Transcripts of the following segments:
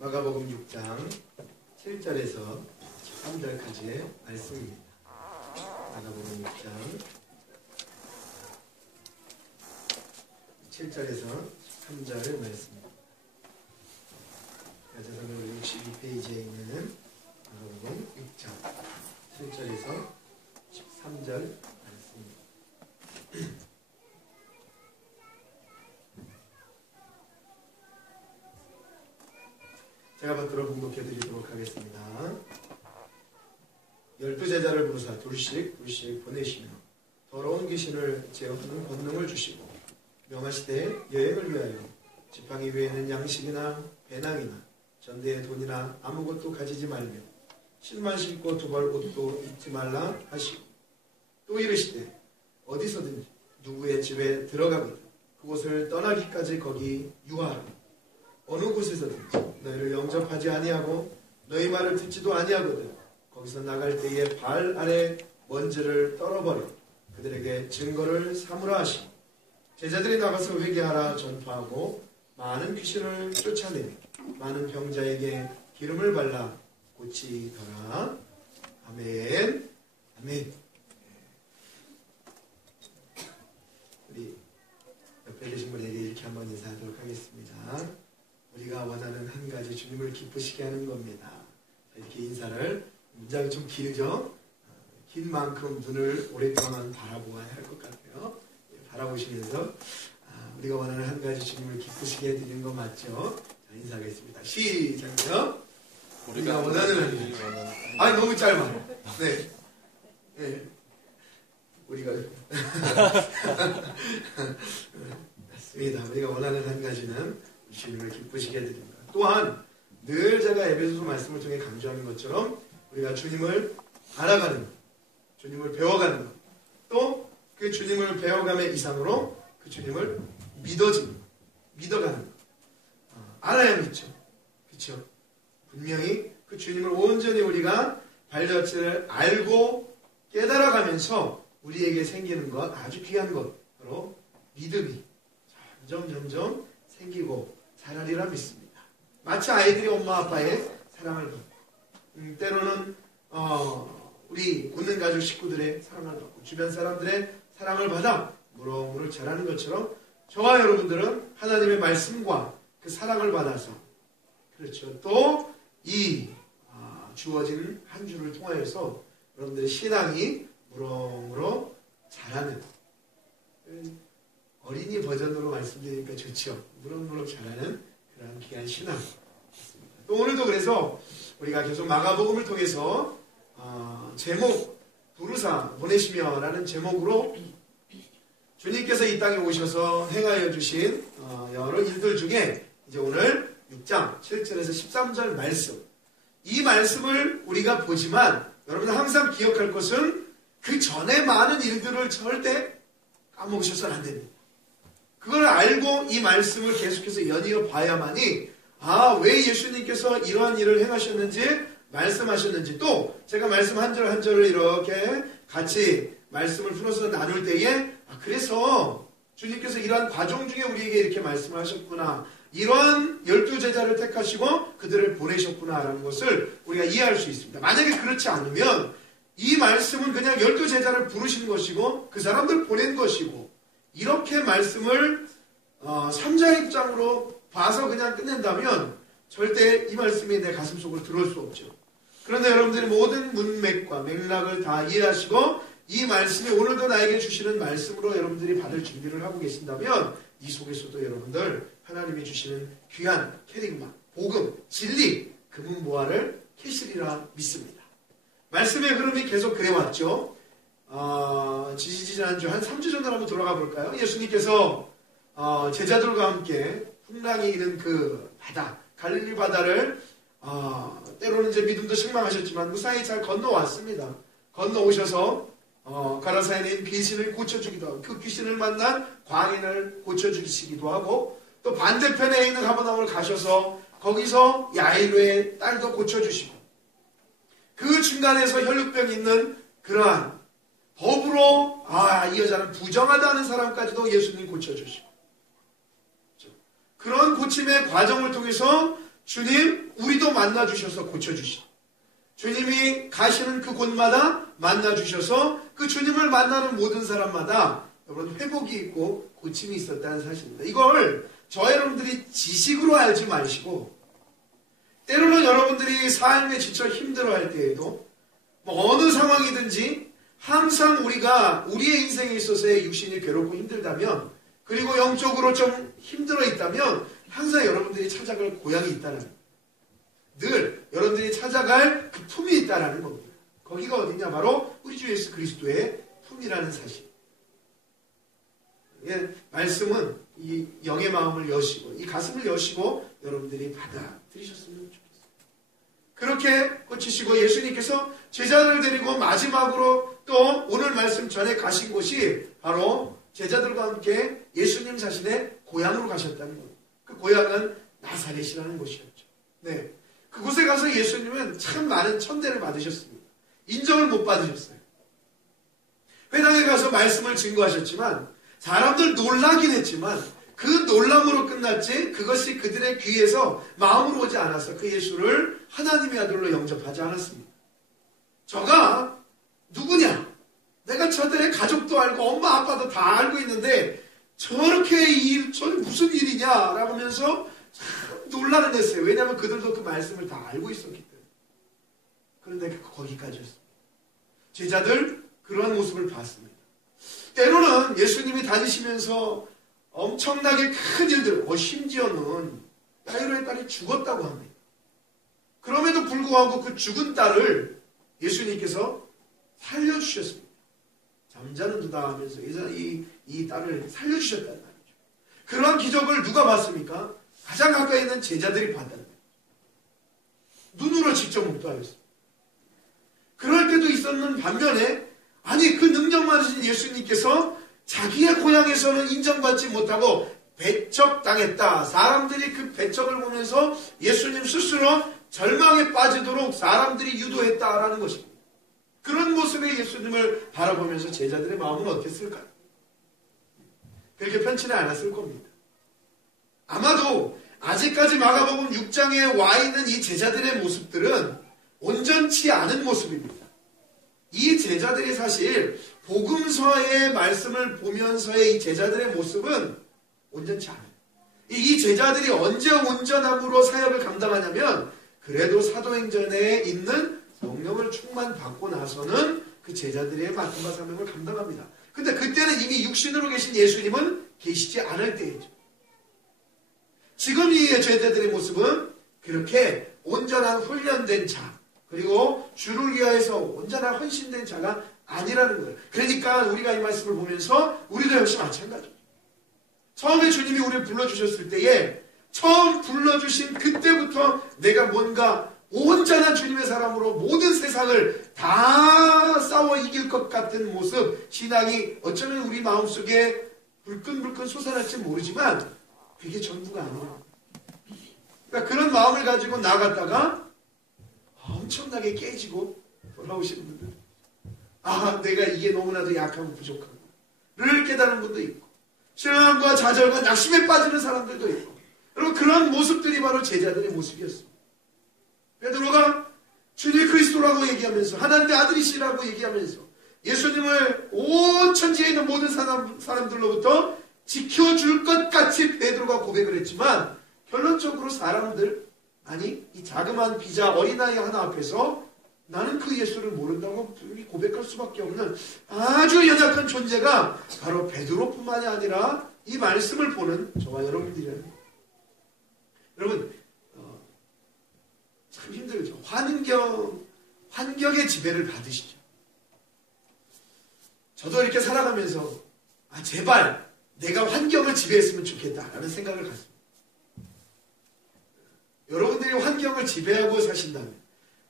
마가복음 6장 7절에서 13절까지의 말씀입니다. 마가복음 6장 7절에서 13절의 말씀입니다. 가져서는 62페이지에 있는 마가복음 6장 7절에서 13절 말씀입니다. 제가 받들어 봉독해 드리도록 하겠습니다. 12제자를 부르사 둘씩 보내시며 더러운 귀신을 제어하는 권능을 주시고 명하시되 여행을 위하여 지팡이 위에는 양식이나 배낭이나 전대의 돈이나 아무것도 가지지 말며 신만 신고 두 벌 옷도 입지 말라 하시고 또 이르시되 어디서든지 누구의 집에 들어가거든 그곳을 떠나기까지 거기 유하라. 어느 곳에서든지 너희를 영접하지 아니하고 너희 말을 듣지도 아니하거든 거기서 나갈 때에 발 아래 먼지를 떨어버려 그들에게 증거를 삼으라 하시고 제자들이 나가서 회개하라 전파하고 많은 귀신을 쫓아내며 많은 병자에게 기름을 발라 고치더라. 아멘. 아멘. 우리 옆에 계신 분에게 이렇게 한번 인사하도록 하겠습니다. 우리가 원하는 한 가지 주님을 기쁘시게 하는 겁니다. 이렇게 인사를, 문장이 좀 길죠? 긴 만큼 눈을 오랫동안 바라보아야 할 것 같아요. 바라보시면서 우리가 원하는 한 가지 주님을 기쁘시게 해드리는 거 맞죠? 자, 인사하겠습니다. 시작요. 우리가 원하는 한 가지. 아니 너무 짧아요. 네. 네. 우리가 맞습니다. 우리가 원하는 한 가지는 주님을 기쁘시게 해드립니다. 또한 늘 제가 에베소서 말씀을 통해 강조하는 것처럼 우리가 주님을 알아가는 것, 주님을 배워가는 것, 또 그 주님을 배워감의 이상으로 그 주님을 믿어가는 것. 알아야 믿죠. 그렇죠? 분명히 그 주님을 온전히 우리가 발자취를 알고 깨달아가면서 우리에게 생기는 것, 아주 귀한 것, 바로 믿음이 점점 생기고 자라리라 믿습니다. 마치 아이들이 엄마 아빠의 사랑을 받고 때로는 우리 웃는 가족 식구들의 사랑을 받고 주변 사람들의 사랑을 받아 무럭무럭 자라는 것처럼 저와 여러분들은 하나님의 말씀과 그 사랑을 받아서 그렇죠. 또 이 주어진 한 주를 통하여서 여러분들의 신앙이 무럭무럭 자라는 어린이 버전으로 말씀드리니까 좋죠. 무럭무럭 자라는 그런 귀한 신앙. 또 오늘도 그래서 우리가 계속 마가복음을 통해서 제목 부르사 보내시며 라는 제목으로 주님께서 이 땅에 오셔서 행하여 주신 여러 일들 중에 이제 오늘 6장 7절에서 13절 말씀, 이 말씀을 우리가 보지만 여러분 항상 기억할 것은 그 전에 많은 일들을 절대 까먹으셔서는 안 됩니다. 그걸 알고 이 말씀을 계속해서 연이어 봐야만이 왜 예수님께서 이러한 일을 행하셨는지 말씀하셨는지, 또 제가 말씀 한 절 한 절을 이렇게 같이 말씀을 풀어서 나눌 때에 그래서 주님께서 이러한 과정 중에 우리에게 이렇게 말씀을 하셨구나, 이러한 12제자를 택하시고 그들을 보내셨구나 라는 것을 우리가 이해할 수 있습니다. 만약에 그렇지 않으면 이 말씀은 그냥 12제자를 부르신 것이고 그 사람들 보낸 것이고 이렇게 말씀을 3자 입장으로 봐서 그냥 끝낸다면 절대 이 말씀이 내 가슴속으로 들어올 수 없죠. 그런데 여러분들이 모든 문맥과 맥락을 다 이해하시고 이 말씀이 오늘도 나에게 주시는 말씀으로 여러분들이 받을 준비를 하고 계신다면 이 속에서도 여러분들 하나님이 주시는 귀한 캐릭마, 복음, 진리, 금은보화를 캐시리라 믿습니다. 말씀의 흐름이 계속 그래왔죠. 지난주 한 3주 전으로 한번 돌아가 볼까요? 예수님께서 제자들과 함께 풍랑이 있는 그 바다, 갈릴리 바다를 때로는 이제 믿음도 실망하셨지만 무사히 잘 건너왔습니다. 건너오셔서 가라사인에 있는 귀신을 고쳐주기도 하고 그 귀신을 만난 광인을 고쳐주시기도 하고 또 반대편에 있는 가버나움을 가셔서 거기서 야이로의 딸도 고쳐주시고 그 중간에서 혈루병이 있는 그러한 더불어 이 여자는 부정하다는 사람까지도 예수님이 고쳐주시고 그런 고침의 과정을 통해서 주님 우리도 만나주셔서 고쳐주시고, 주님이 가시는 그 곳마다 만나주셔서 그 주님을 만나는 모든 사람마다 여러분 회복이 있고 고침이 있었다는 사실입니다. 이걸 저 여러분들이 지식으로 알지 마시고, 때로는 여러분들이 삶에 지쳐 힘들어할 때에도 뭐 어느 상황이든지 항상 우리가 우리의 인생에 있어서의 육신이 괴롭고 힘들다면, 그리고 영적으로 좀 힘들어 있다면 항상 여러분들이 찾아갈 고향이 있다는 거예요. 늘 여러분들이 찾아갈 그 품이 있다는 겁니다. 거기가 어디냐? 바로 우리 주 예수 그리스도의 품이라는 사실. 예, 말씀은 이 영의 마음을 여시고 이 가슴을 여시고 여러분들이 받아들이셨으면 좋겠어요. 그렇게 고치시고 예수님께서 제자를 데리고 마지막으로 또 오늘 말씀 전에 가신 곳이 바로 제자들과 함께 예수님 자신의 고향으로 가셨다는 거예요. 그 고향은 나사렛이라는 곳이었죠. 네, 그곳에 가서 예수님은 참 많은 천대를 받으셨습니다. 인정을 못 받으셨어요. 회당에 가서 말씀을 증거하셨지만 사람들 놀라긴 했지만 그 놀람으로 끝났지 그것이 그들의 귀에서 마음으로 오지 않아서 그 예수를 하나님의 아들로 영접하지 않았습니다. 저가 누구냐? 내가 저들의 가족도 알고 엄마 아빠도 다 알고 있는데 저렇게 저는 무슨 일이냐라고 하면서 참 놀라는 했어요. 왜냐하면 그들도 그 말씀을 다 알고 있었기 때문에. 그런데 거기까지였습니다. 제자들 그러한 모습을 봤습니다. 때로는 예수님이 다니시면서 엄청나게 큰 일들, 심지어는 야이로의 딸이 죽었다고 합니다. 그럼에도 불구하고 그 죽은 딸을 예수님께서 살려주셨습니다. 잠자는 두다 하면서 이 딸을 살려주셨다는 말이죠. 그러한 기적을 누가 봤습니까? 가장 가까이 있는 제자들이 봤다는 거예요. 눈으로 직접 목도하였습니다. 그럴 때도 있었는 반면에 아니 그 능력 많으신 예수님께서 자기의 고향에서는 인정받지 못하고 배척당했다. 사람들이 그 배척을 보면서 예수님 스스로 절망에 빠지도록 사람들이 유도했다라는 것입니다. 그런 모습의 예수님을 바라보면서 제자들의 마음은 어땠을까요? 그렇게 편치는 않았을 겁니다. 아마도 아직까지 마가복음 6장에 와 있는 이 제자들의 모습들은 온전치 않은 모습입니다. 이 제자들이 사실 복음서의 말씀을 보면서의 이 제자들의 모습은 온전치 않아요. 이 제자들이 언제 온전함으로 사역을 감당하냐면 그래도 사도행전에 있는 성령을 충만받고 나서는 그 제자들의 맡은 사명을 감당합니다. 근데 그때는 이미 육신으로 계신 예수님은 계시지 않을 때이죠. 지금 이 제자들의 모습은 그렇게 온전한 훈련된 자, 그리고 주를 위하여서 온전한 헌신된 자가 아니라는 거예요. 그러니까 우리가 이 말씀을 보면서 우리도 역시 마찬가지죠. 처음에 주님이 우리를 불러주셨을 때에 처음 불러주신 그때부터 내가 뭔가 온전한 주님의 사람으로 모든 세상을 다 싸워 이길 것 같은 모습, 신앙이 어쩌면 우리 마음속에 불끈불끈 솟아날지 모르지만 그게 전부가 아니에요. 그러니까 그런 마음을 가지고 나갔다가 엄청나게 깨지고 돌아오시는 분들, 내가 이게 너무나도 약하고 부족하고 를 깨달은 분도 있고 실망과 좌절과 낙심에 빠지는 사람들도 있고, 여러분 그런 모습들이 바로 제자들의 모습이었습니다. 베드로가 주님 그리스도라고 얘기하면서 하나님의 아들이시라고 얘기하면서 예수님을 온 천지에 있는 모든 사람들로부터 지켜줄 것 같이 베드로가 고백을 했지만 결론적으로 사람들, 아니 이 자그마한 비자 어린아이 하나 앞에서 나는 그 예수를 모른다고 고백할 수밖에 없는 아주 연약한 존재가 바로 베드로뿐만이 아니라 이 말씀을 보는 저와 여러분들이에요. 여러분 참 힘들죠. 환경의 지배를 받으시죠. 저도 이렇게 살아가면서 제발 내가 환경을 지배했으면 좋겠다라는 생각을 갖습니다. 여러분들이 환경을 지배하고 사신다면,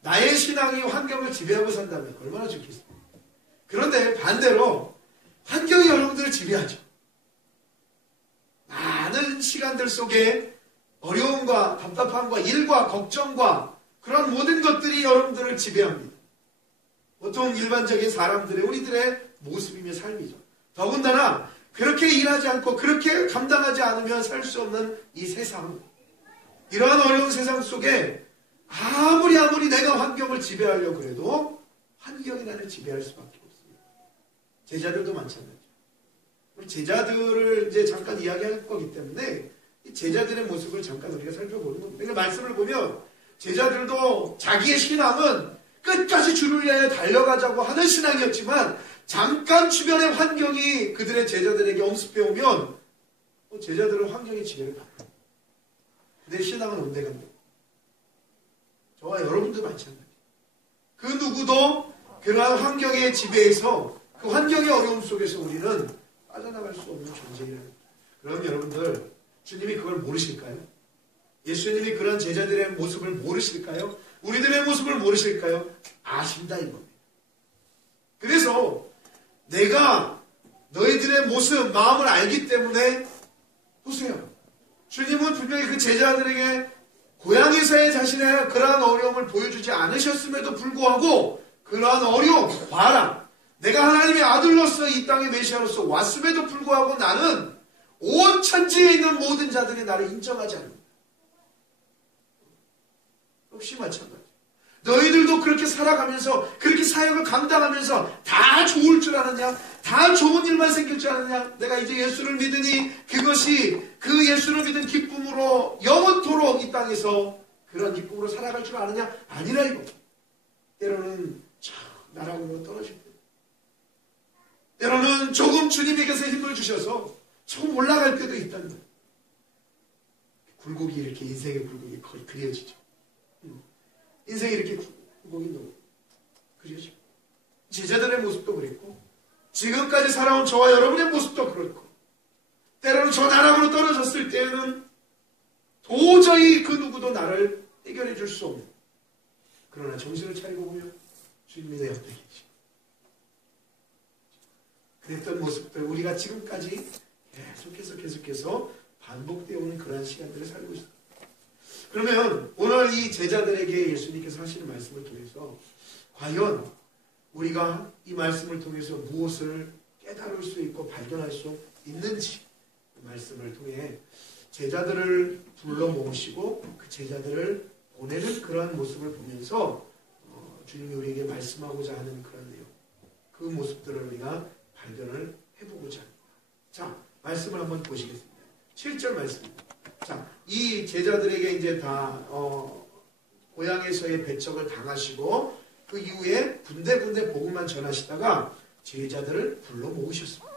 나의 신앙이 환경을 지배하고 산다면 얼마나 좋겠습니까? 그런데 반대로 환경이 여러분들을 지배하죠. 많은 시간들 속에 어려움과 답답함과 일과 걱정과 그런 모든 것들이 여러분들을 지배합니다. 보통 일반적인 사람들의, 우리들의 모습이며 삶이죠. 더군다나 그렇게 일하지 않고 그렇게 감당하지 않으면 살 수 없는 이 세상, 이러한 어려운 세상 속에 아무리 내가 환경을 지배하려고 해도 환경이 나를 지배할 수밖에 없습니다. 제자들도 마찬가지죠. 제자들을 이제 잠깐 이야기할 거기 때문에 이 제자들의 모습을 잠깐 우리가 살펴보는 겁니다. 그러니까 말씀을 보면 제자들도 자기의 신앙은 끝까지 주를 위하여 달려가자고 하는 신앙이었지만 잠깐 주변의 환경이 그들의 제자들에게 엄습해 오면 제자들은 환경의 지배를 받아요. 내 신앙은 온데간데. 저와 여러분도 마찬가지예요. 그 누구도 그러한 환경의 지배에서 그 환경의 어려움 속에서 우리는 빠져나갈 수 없는 존재라는 거예요. 그럼 여러분들 주님이 그걸 모르실까요? 예수님이 그런 제자들의 모습을 모르실까요? 우리들의 모습을 모르실까요? 아신다 이겁니다. 그래서 내가 너희들의 모습, 마음을 알기 때문에 보세요. 주님은 분명히 그 제자들에게 고향에서의 자신의 그러한 어려움을 보여주지 않으셨음에도 불구하고 그러한 어려움, 봐라. 내가 하나님의 아들로서 이 땅의 메시아로서 왔음에도 불구하고 나는 온 천지에 있는 모든 자들이 나를 인정하지 않는다. 역시 마찬가지. 너희들도 그렇게 살아가면서 그렇게 사역을 감당하면서 다 좋을 줄 아느냐? 다 좋은 일만 생길 줄 아느냐? 내가 이제 예수를 믿으니 그것이 그 예수를 믿은 기쁨으로 영원토록 이 땅에서 그런 기쁨으로 살아갈 줄 아느냐? 아니라 이거. 때로는 참 나락으로 떨어질 때. 때로는 조금 주님에게서 힘을 주셔서 조금 올라갈 때도 있다는 거예요. 굴곡이 이렇게 인생의 굴곡이 거의 그려지죠. 인생이 이렇게 굴곡이 너무 그려지고 제자들의 모습도 그랬고 지금까지 살아온 저와 여러분의 모습도 그렇고 때로는 저 나락으로 떨어졌을 때에는 도저히 그 누구도 나를 해결해 줄 수 없는 그러나 정신을 차리고 보면 주님이 내 옆에 계시고 그랬던 모습들 우리가 지금까지 계속해서 반복되어 오는 그러한 시간들을 살고 있습니다. 그러면 오늘 이 제자들에게 예수님께서 하시는 말씀을 통해서 과연 우리가 이 말씀을 통해서 무엇을 깨달을 수 있고 발견할 수 있는지 그 말씀을 통해 제자들을 불러 모으시고 그 제자들을 보내는 그러한 모습을 보면서 주님이 우리에게 말씀하고자 하는 그런 내용 그 모습들을 우리가 발견을 해보고자 합니다. 자, 말씀을 한번 보시겠습니다. 7절 말씀입니다. 자, 이 제자들에게 이제 다 고향에서의 배척을 당하시고 그 이후에 군데군데 복음만 전하시다가 제자들을 불러 모으셨습니다.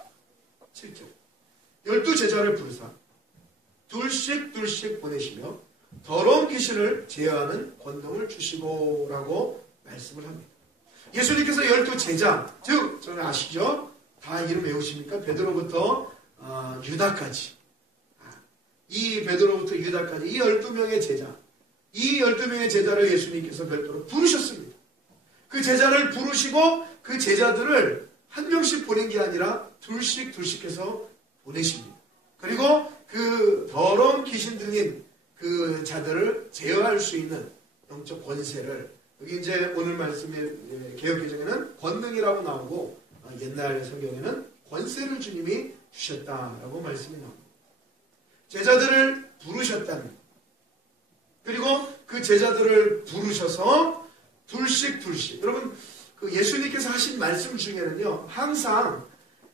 7절 12제자를 부르사 둘씩 보내시며 더러운 귀신을 제어하는 권능을 주시고라고 말씀을 합니다. 예수님께서 12제자 즉 저는 아시죠? 다 이름 외우십니까? 베드로부터 유다까지 이 베드로부터 유다까지 이 12명의 제자 이 12명의 제자를 예수님께서 별도로 부르셨습니다. 그 제자를 부르시고 그 제자들을 한 명씩 보낸 게 아니라 둘씩 해서 보내십니다. 그리고 그 더러운 귀신 들린 그 자들을 제어할 수 있는 영적 권세를 여기 이제 오늘 말씀의 개역개정에는 권능이라고 나오고 옛날 성경에는 권세를 주님이 주셨다라고 말씀이 나옵니다. 제자들을 부르셨다는 것. 그리고 그 제자들을 부르셔서 둘씩 여러분 그 예수님께서 하신 말씀 중에는요 항상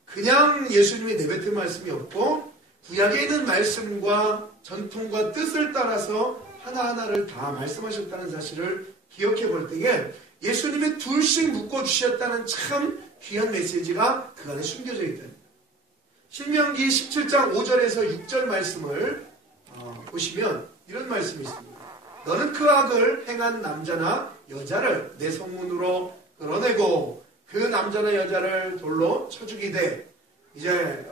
그냥 예수님이 내뱉은 말씀이 없고 구약에 있는 말씀과 전통과 뜻을 따라서 하나하나를 다 말씀하셨다는 사실을 기억해 볼 때에 예수님이 둘씩 묶어주셨다는 참 귀한 메시지가 그 안에 숨겨져 있다. 신명기 17장 5절에서 6절 말씀을 보시면 이런 말씀이 있습니다. 너는 그 악을 행한 남자나 여자를 내 성문으로 끌어내고 그 남자나 여자를 돌로 쳐 죽이되 이제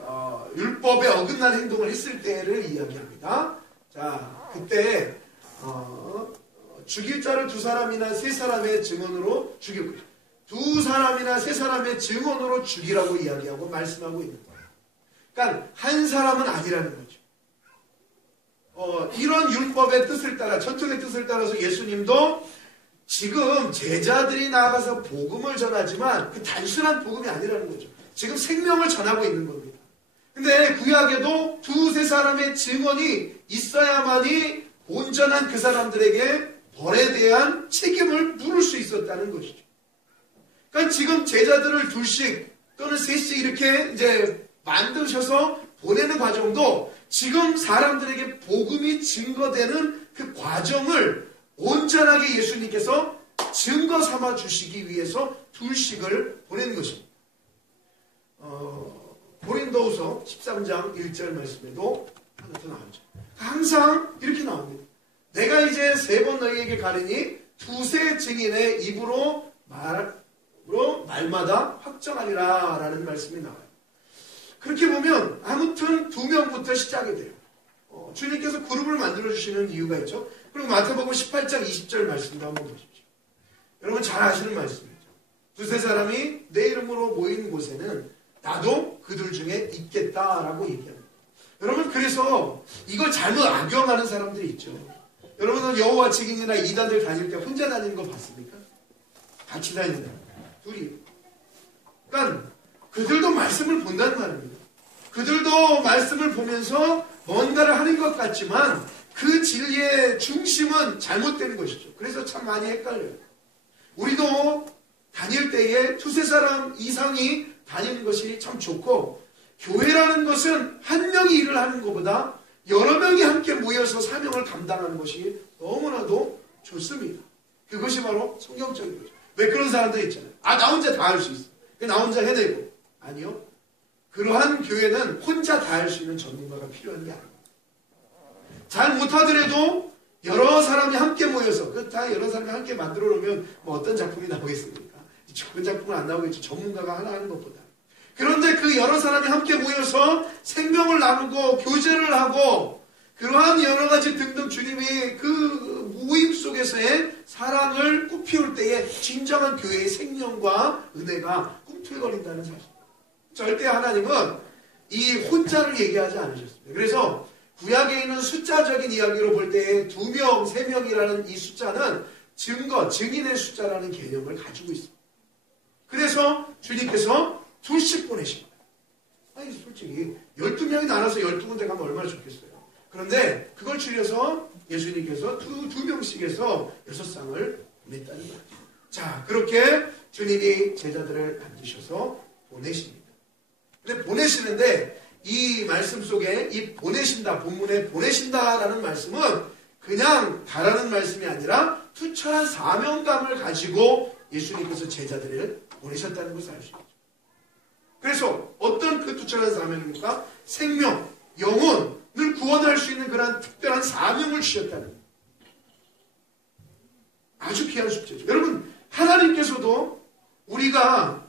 율법에 어긋난 행동을 했을 때를 이야기합니다. 자, 그때 죽일 자를 두 사람이나 세 사람의 증언으로 죽일 거예요. 두 사람이나 세 사람의 증언으로 죽이라고 이야기하고 말씀하고 있는 거예요. 그러니까 한 사람은 아니라는 거죠. 이런 율법의 뜻을 따라 전통의 뜻을 따라서 예수님도 지금 제자들이 나아가서 복음을 전하지만 그 단순한 복음이 아니라는 거죠. 지금 생명을 전하고 있는 겁니다. 근데 구약에도 두세 사람의 증언이 있어야만이 온전한 그 사람들에게 벌에 대한 책임을 물을 수 있었다는 것이죠. 그러니까 지금 제자들을 둘씩 또는 셋씩 이렇게 이제 만드셔서 보내는 과정도 지금 사람들에게 복음이 증거되는 그 과정을 온전하게 예수님께서 증거 삼아 주시기 위해서 둘씩을 보낸 것입니다. 고린도후서 13장 1절 말씀에도 하나 더 나오죠. 항상 이렇게 나옵니다. 내가 이제 3번 너희에게 가리니 두세 증인의 입으로 말마다 확정하리라 라는 말씀이 나와요. 그렇게 보면 아무튼 2명부터 시작이 돼요. 주님께서 그룹을 만들어주시는 이유가 있죠. 그리고 마태복음 18장 20절 말씀도 한번 보십시오. 여러분 잘 아시는 말씀이죠. 두세 사람이 내 이름으로 모인 곳에는 나도 그들 중에 있겠다라고 얘기합니다. 여러분 그래서 이걸 잘못 악용하는 사람들이 있죠. 여러분은 여호와 증인이나 이단들 다닐 때 혼자 다니는 거 봤습니까? 같이 다니는 둘이. 그러니까 그들도 말씀을 본다는 말입니다. 그들도 말씀을 보면서 뭔가를 하는 것 같지만 그 진리의 중심은 잘못되는 것이죠. 그래서 참 많이 헷갈려요. 우리도 다닐 때에 두세 사람 이상이 다니는 것이 참 좋고, 교회라는 것은 한 명이 일을 하는 것보다 여러 명이 함께 모여서 사명을 감당하는 것이 너무나도 좋습니다. 그것이 바로 성경적인 거죠. 왜 그런 사람들이 있잖아요. 나 혼자 다 할 수 있어. 나 혼자 해내고. 아니요. 그러한 교회는 혼자 다 할 수 있는 전문가가 필요한 게 아닙니다. 잘 못하더라도 여러 사람이 함께 모여서, 다 여러 사람이 함께 만들어 놓으면 뭐 어떤 작품이 나오겠습니까? 좋은 작품은 안 나오겠죠. 전문가가 하나 하는 것보다. 그런데 그 여러 사람이 함께 모여서 생명을 나누고 교제를 하고 그러한 여러 가지 등등 주님이 그 모임 속에서의 사랑을 꽃피울 때에 진정한 교회의 생명과 은혜가 꿈틀거린다는 사실. 절대 하나님은 이 혼자를 얘기하지 않으셨습니다. 그래서 구약에 있는 숫자적인 이야기로 볼 때에 2명, 3명이라는 이 숫자는 증거, 증인의 숫자라는 개념을 가지고 있습니다. 그래서 주님께서 둘씩 보내십니다. 아니 솔직히 12명이 나눠서 12군데 가면 얼마나 좋겠어요. 그런데 그걸 줄여서 예수님께서 두 명씩 해서 6쌍을 보냈다는 거죠. 자, 그렇게 주님이 제자들을 만드셔서 보내십니다. 근데 보내시는데 이 말씀 속에 이 보내신다, 본문에 보내신다라는 말씀은 그냥 가라는 말씀이 아니라 투철한 사명감을 가지고 예수님께서 제자들을 보내셨다는 것을 알 수 있죠. 그래서 어떤 그 투철한 사명입니까? 생명, 영혼을 구원할 수 있는 그런 특별한 사명을 주셨다는 거예요. 아주 귀한 숙제죠. 여러분, 하나님께서도 우리가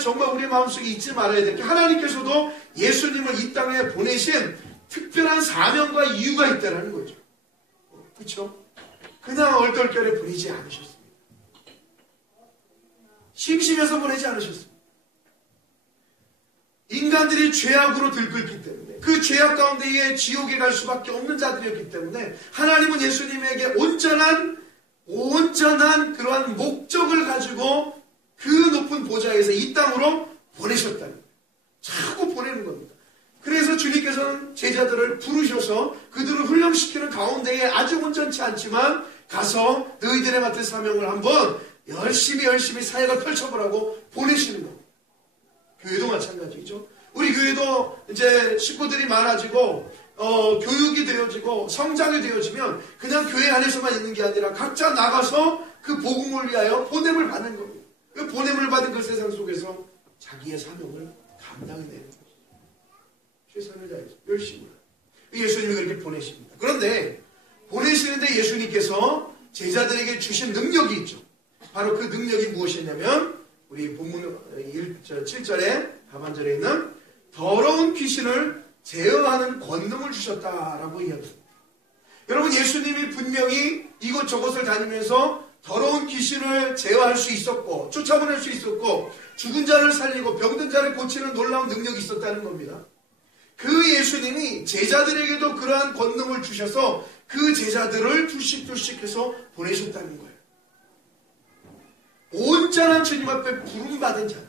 정말 우리 마음속에 잊지 말아야 될 게, 하나님께서도 예수님을 이 땅에 보내신 특별한 사명과 이유가 있다는 거죠. 그렇죠? 그냥 얼떨결에 보내지 않으셨습니다. 심심해서 보내지 않으셨습니다. 인간들이 죄악으로 들끓기 때문에, 그 죄악 가운데에 지옥에 갈 수밖에 없는 자들이었기 때문에 하나님은 예수님에게 온전한 그러한 목적을 가지고 그 높은 보좌에서 이 땅으로 보내셨다는 거예요. 자꾸 보내는 겁니다. 그래서 주님께서는 제자들을 부르셔서 그들을 훈련시키는 가운데에 아주 온전치 않지만 가서 너희들의 맡은 사명을 한번 열심히 사역을 펼쳐보라고 보내시는 겁니다. 교회도 마찬가지죠. 우리 교회도 이제 식구들이 많아지고 교육이 되어지고 성장이 되어지면 그냥 교회 안에서만 있는 게 아니라 각자 나가서 그 복음을 위하여 보냄을 받는 겁니다. 그 보냄을 받은 그 세상 속에서 자기의 사명을 감당해내는 것이죠. 최선을 다해서 열심히. 예수님이 그렇게 보내십니다. 그런데 보내시는데 예수님께서 제자들에게 주신 능력이 있죠. 바로 그 능력이 무엇이냐면 우리 본문 7절에 하반절에 있는 더러운 귀신을 제어하는 권능을 주셨다라고 이야기합니다. 여러분, 예수님이 분명히 이곳저곳을 다니면서 더러운 귀신을 제어할 수 있었고 쫓아보낼 수 있었고 죽은 자를 살리고 병든 자를 고치는 놀라운 능력이 있었다는 겁니다. 그 예수님이 제자들에게도 그러한 권능을 주셔서 그 제자들을 둘씩 해서 보내셨다는 거예요. 온전한 주님 앞에 부름받은 자들,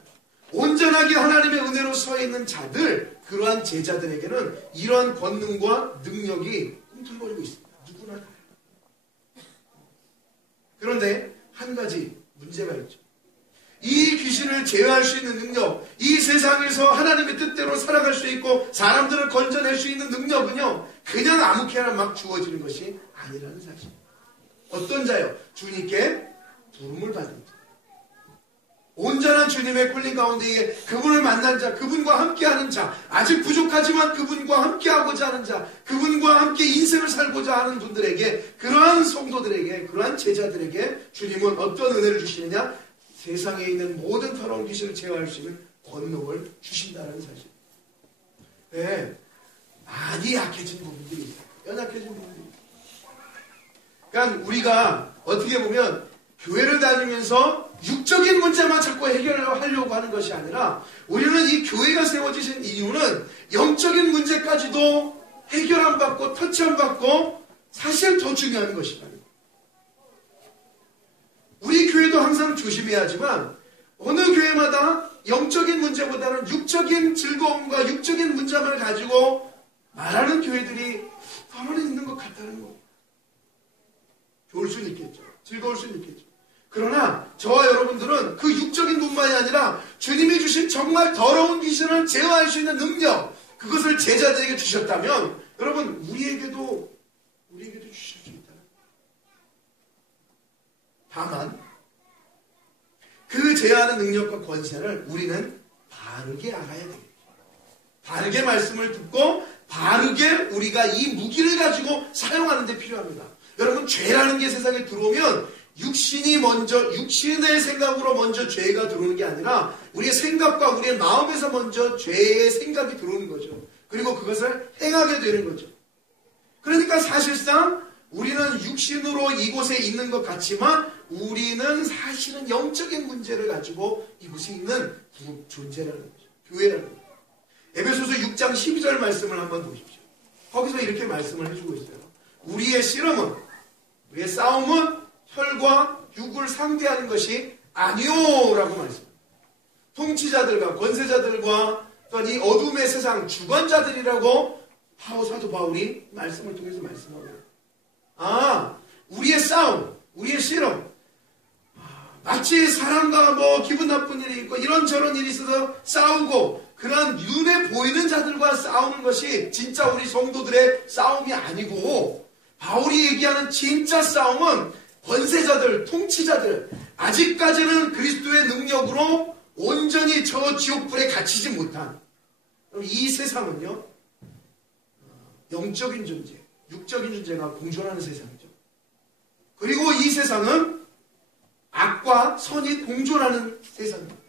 온전하게 하나님의 은혜로 서 있는 자들, 그러한 제자들에게는 이러한 권능과 능력이 꿈틀거리고 있습니다. 누구나 다. 제어할 수 있는 능력, 이 세상에서 하나님의 뜻대로 살아갈 수 있고 사람들을 건져낼 수 있는 능력은요, 그냥 아무렇게나 막 주어지는 것이 아니라는 사실. 어떤 자요? 주님께 부름을 받은 자. 온전한 주님의 꿀림 가운데에 그분을 만난 자, 그분과 함께하는 자, 아직 부족하지만 그분과 함께하고자 하는 자, 그분과 함께 인생을 살고자 하는 분들에게, 그러한 성도들에게, 그러한 제자들에게 주님은 어떤 은혜를 주시느냐? 세상에 있는 모든 더러운 귀신을 제어할 수 있는 권능을 주신다는 사실. 네, 많이 약해진 부분들이 있어요. 연약해진 부분들이 있어요. 그러니까 우리가 어떻게 보면 교회를 다니면서 육적인 문제만 자꾸 해결하려고 하는 것이 아니라, 우리는 이 교회가 세워지신 이유는 영적인 문제까지도 해결 안 받고 터치 안 받고 사실 더 중요한 것이다. 우리 교회도 항상 조심해야 하지만 어느 교회마다 영적인 문제보다는 육적인 즐거움과 육적인 문제만 가지고 말하는 교회들이 더 많이 있는 것 같다는 겁니다. 좋을 수는 있겠죠. 즐거울 수는 있겠죠. 그러나 저와 여러분들은 그 육적인 뿐만이 아니라 주님이 주신 정말 더러운 귀신을 제어할 수 있는 능력, 그것을 제자들에게 주셨다면 여러분 우리에게도 주실 수 있다. 다만 그 제어하는 능력과 권세를 우리는 바르게 알아야 됩니다. 바르게 말씀을 듣고 바르게 우리가 이 무기를 가지고 사용하는 데 필요합니다. 여러분, 죄라는 게 세상에 들어오면 육신의 생각으로 먼저 죄가 들어오는 게 아니라 우리의 생각과 우리의 마음에서 먼저 죄의 생각이 들어오는 거죠. 그리고 그것을 행하게 되는 거죠. 그러니까 사실상 우리는 육신으로 이곳에 있는 것 같지만 우리는 사실은 영적인 문제를 가지고 이곳에 있는 존재라는 거죠. 교회라는 거죠. 에베소서 6장 12절 말씀을 한번 보십시오. 거기서 이렇게 말씀을 해주고 있어요. 우리의 씨름은, 우리의 싸움은 혈과 육을 상대하는 것이 아니오라고 말씀합니다. 통치자들과 권세자들과 또한 이 어둠의 세상 주관자들이라고 사도 바울이 말씀을 통해서 말씀하고요. 우리의 싸움, 우리의 씨름, 마치 사람과 기분 나쁜 일이 있고 이런저런 일이 있어서 싸우고 그런 눈에 보이는 자들과 싸우는 것이 진짜 우리 성도들의 싸움이 아니고, 바울이 얘기하는 진짜 싸움은 권세자들, 통치자들, 아직까지는 그리스도의 능력으로 온전히 저 지옥불에 갇히지 못한 이 세상은요, 영적인 존재, 육적인 존재가 공존하는 세상이죠. 그리고 이 세상은 악과 선이 공존하는 세상입니다.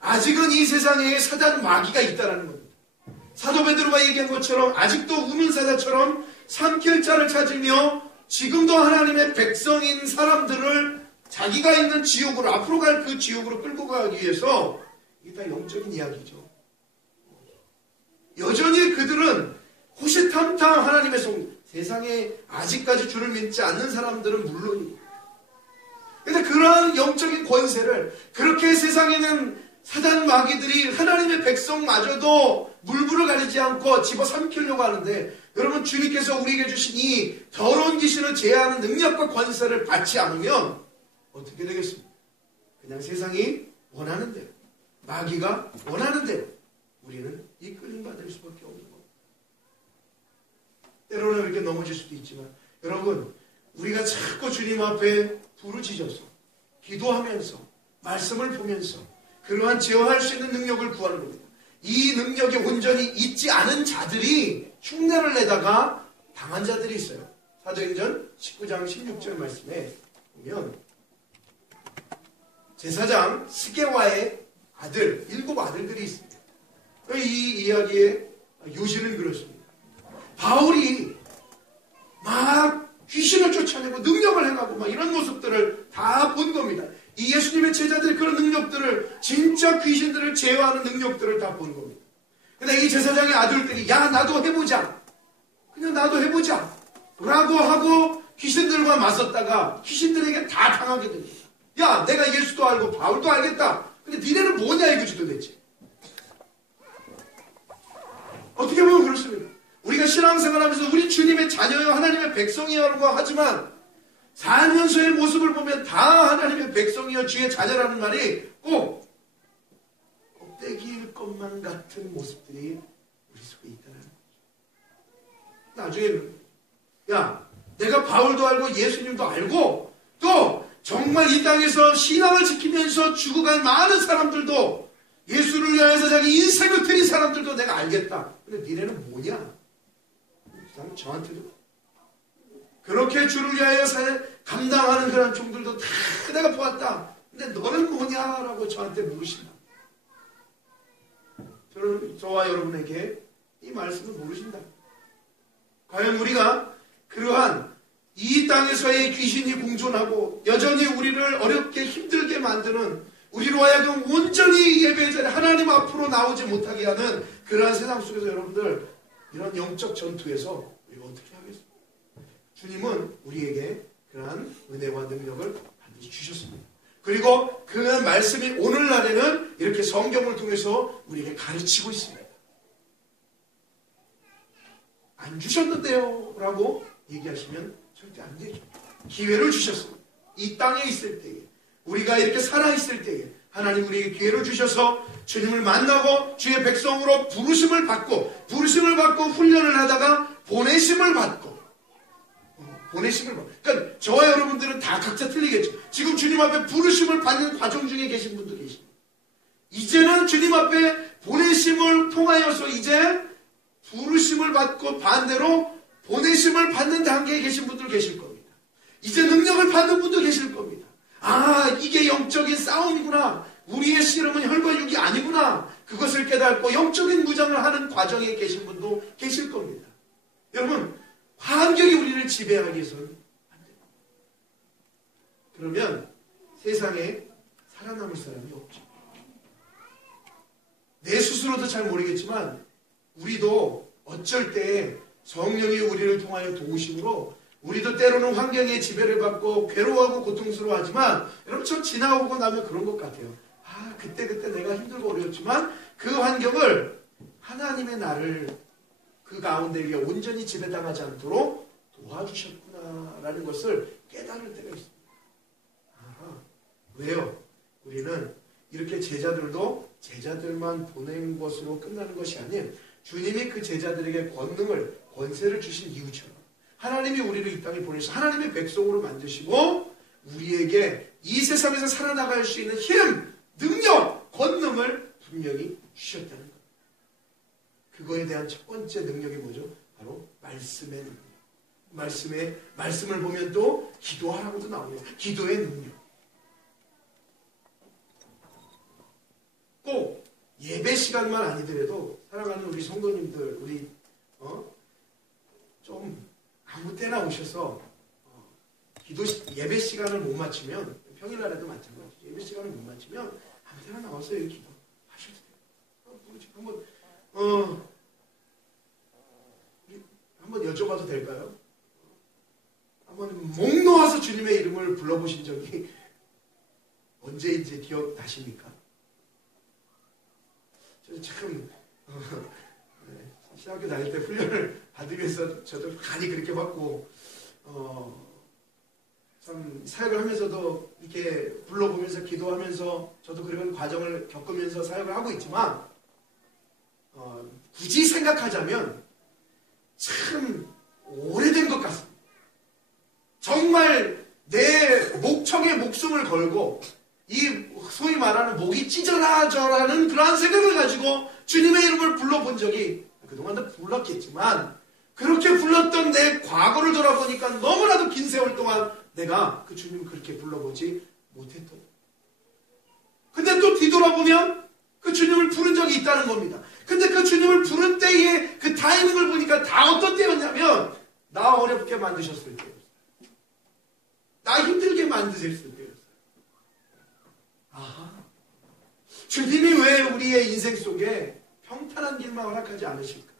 아직은 이 세상에 사단 마귀가 있다는 겁니다. 사도 베드로가 얘기한 것처럼 아직도 우는 사자처럼 삼킬 자를 찾으며 지금도 하나님의 백성인 사람들을 자기가 있는 지옥으로, 앞으로 갈 그 지옥으로 끌고 가기 위해서, 이게 다 영적인 이야기죠. 여전히 그들은 호시탐탐 하나님의 세상에 아직까지 주를 믿지 않는 사람들은 물론이고, 그런데 그러한 영적인 권세를 그렇게 세상에는 사단 마귀들이 하나님의 백성마저도 물불을 가리지 않고 집어삼키려고 하는데, 여러분, 주님께서 우리에게 주신 이 더러운 귀신을 제어하는 능력과 권세를 받지 않으면 어떻게 되겠습니까? 그냥 세상이 원하는 대로, 마귀가 원하는 대로 우리는 이끌림받을 수밖에 없는 겁니다. 때로는 이렇게 넘어질 수도 있지만, 여러분, 우리가 자꾸 주님 앞에 부르짖어서 기도하면서 말씀을 보면서 그러한 제어할 수 있는 능력을 구하는 겁니다. 이 능력이 온전히 있지 않은 자들이 흉내를 내다가 당한 자들이 있어요. 사도행전 19장 16절 말씀에 보면 제사장 스게와의 아들, 7 아들들이 있습니다. 이 이야기의 요지는 그렇습니다. 바울이 막 귀신을 쫓아내고 능력을 행하고 막 이런 모습들을 다 본 겁니다. 이 예수님의 제자들이 그런 능력들을, 진짜 귀신들을 제어하는 능력들을 다 본 겁니다. 근데 이 제사장의 아들들이 야, 나도 해보자, 그냥 나도 해보자 라고 하고 귀신들과 맞섰다가 귀신들에게 다 당하게 됩니다. 야, 내가 예수도 알고 바울도 알겠다. 근데 니네는 뭐냐 이거지 도대체. 어떻게 보면 그렇습니다. 우리가 신앙생활하면서 우리 주님의 자녀요, 하나님의 백성이라고 하지만 살면서의 모습을 보면 다 하나님의 백성이요, 주의 자녀라는 말이 꼭 껍데기일 것만 같은 모습들이 우리 속에 있다는 거죠. 나중에 야, 내가 바울도 알고 예수님도 알고 또 정말 이 땅에서 신앙을 지키면서 죽어간 많은 사람들도 예수를 위하여서 자기 인생을 드린 사람들도 내가 알겠다. 근데 니네는 뭐냐? 저한테도 그렇게 주를 위하여 감당하는 그런 종들도 다 내가 보았다. 근데 너는 뭐냐라고 저한테 물으신다. 저와 여러분에게 이 말씀을 모르신다. 과연 우리가 그러한 이 땅에서의 귀신이 공존하고 여전히 우리를 어렵게 힘들게 만드는 우리로 하여금 온전히 예배 자리에 하나님 앞으로 나오지 못하게 하는 그러한 세상 속에서 여러분들 이런 영적 전투에서 우리가 어떻게 하겠습니까? 주님은 우리에게 그러한 은혜와 능력을 반드시 주셨습니다. 그리고 그 말씀이 오늘날에는 이렇게 성경을 통해서 우리에게 가르치고 있습니다. 안 주셨는데요 라고 얘기하시면 절대 안 되죠. 기회를 주셨습니다. 이 땅에 있을 때에 우리가 이렇게 살아있을 때에 하나님 우리에게 기회를 주셔서 주님을 만나고 주의 백성으로 부르심을 받고 훈련을 하다가 보내심을 받고 그러니까 저와 여러분들은 다 각자 틀리겠죠. 지금 주님 앞에 부르심을 받는 과정 중에 계신 분도 계십니다. 이제는 주님 앞에 보내심을 통하여서 이제 부르심을 받고 반대로 보내심을 받는 단계에 계신 분들 계실 겁니다. 이제 능력을 받는 분도 계실 겁니다. 아, 이게 영적인 싸움이구나. 우리의 씨름은 혈과 육이 아니구나. 그것을 깨닫고 영적인 무장을 하는 과정에 계신 분도 계실 겁니다. 여러분, 환경이 우리를 지배하기 위해서는 안 됩니다. 그러면 세상에 살아남을 사람이 없죠. 내 스스로도 잘 모르겠지만 우리도 어쩔 때 성령이 우리를 통하여 도우심으로 우리도 때로는 환경의 지배를 받고 괴로워하고 고통스러워하지만 여러분 저 지나오고 나면 그런 것 같아요. 아, 그때 내가 힘들고 어려웠지만 그 환경을 하나님의 나를 그 가운데 위에 온전히 지배당하지 않도록 도와주셨구나라는 것을 깨달을 때가 있습니다. 아, 왜요? 우리는 이렇게 제자들도 제자들만 보낸 것으로 끝나는 것이 아닌 주님이 그 제자들에게 권세를 주신 이유처럼 하나님이 우리를 이 땅에 보내셔서 하나님의 백성으로 만드시고 우리에게 이 세상에서 살아나갈 수 있는 힘, 능력, 권능을 분명히 주셨다는 것. 그거에 대한 첫 번째 능력이 뭐죠? 바로 말씀의 능력. 말씀을 보면 또 기도하라고도 나오네요. 기도의 능력. 꼭 예배 시간만 아니더라도 사랑하는 우리 성도님들, 우리 좀 아무 때나 오셔서 예배 시간을 못 맞추면 평일날에도 마찬가지죠. 예배 시간을 못 맞추면 아무 때나 나와서 여기 기도하셔도 돼요. 한번 여쭤봐도 될까요? 한번 목 놓아서 주님의 이름을 불러보신 적이 언제인지 기억나십니까? 저는 참 신학교 다닐 때 훈련을 받으면서 저도 많이 그렇게 받고 참 사역을 하면서도 이렇게 불러보면서 기도하면서 저도 그런 과정을 겪으면서 사역을 하고 있지만 굳이 생각하자면 참 오래된 것 같습니다. 정말 내 목청에 목숨을 걸고 이 소위 말하는 목이 찢어라져라는 그러한 생각을 가지고 주님의 이름을 불러본 적이 그동안도 불렀겠지만 그렇게 불렀던 내 과거를 돌아보니까 너무나도 긴 세월 동안 내가 그 주님을 그렇게 불러보지 못했던. 근데 또 뒤돌아보면 그 주님을 부른 적이 있다는 겁니다. 근데 그 주님을 부른 때에 그 타이밍을 보니까 다 어떤 때였냐면 나 어렵게 만드셨을 때였어요. 나 힘들게 만드셨을 때였어요. 아하. 주님이 왜 우리의 인생 속에 평탄한 길만 허락하지 않으실까?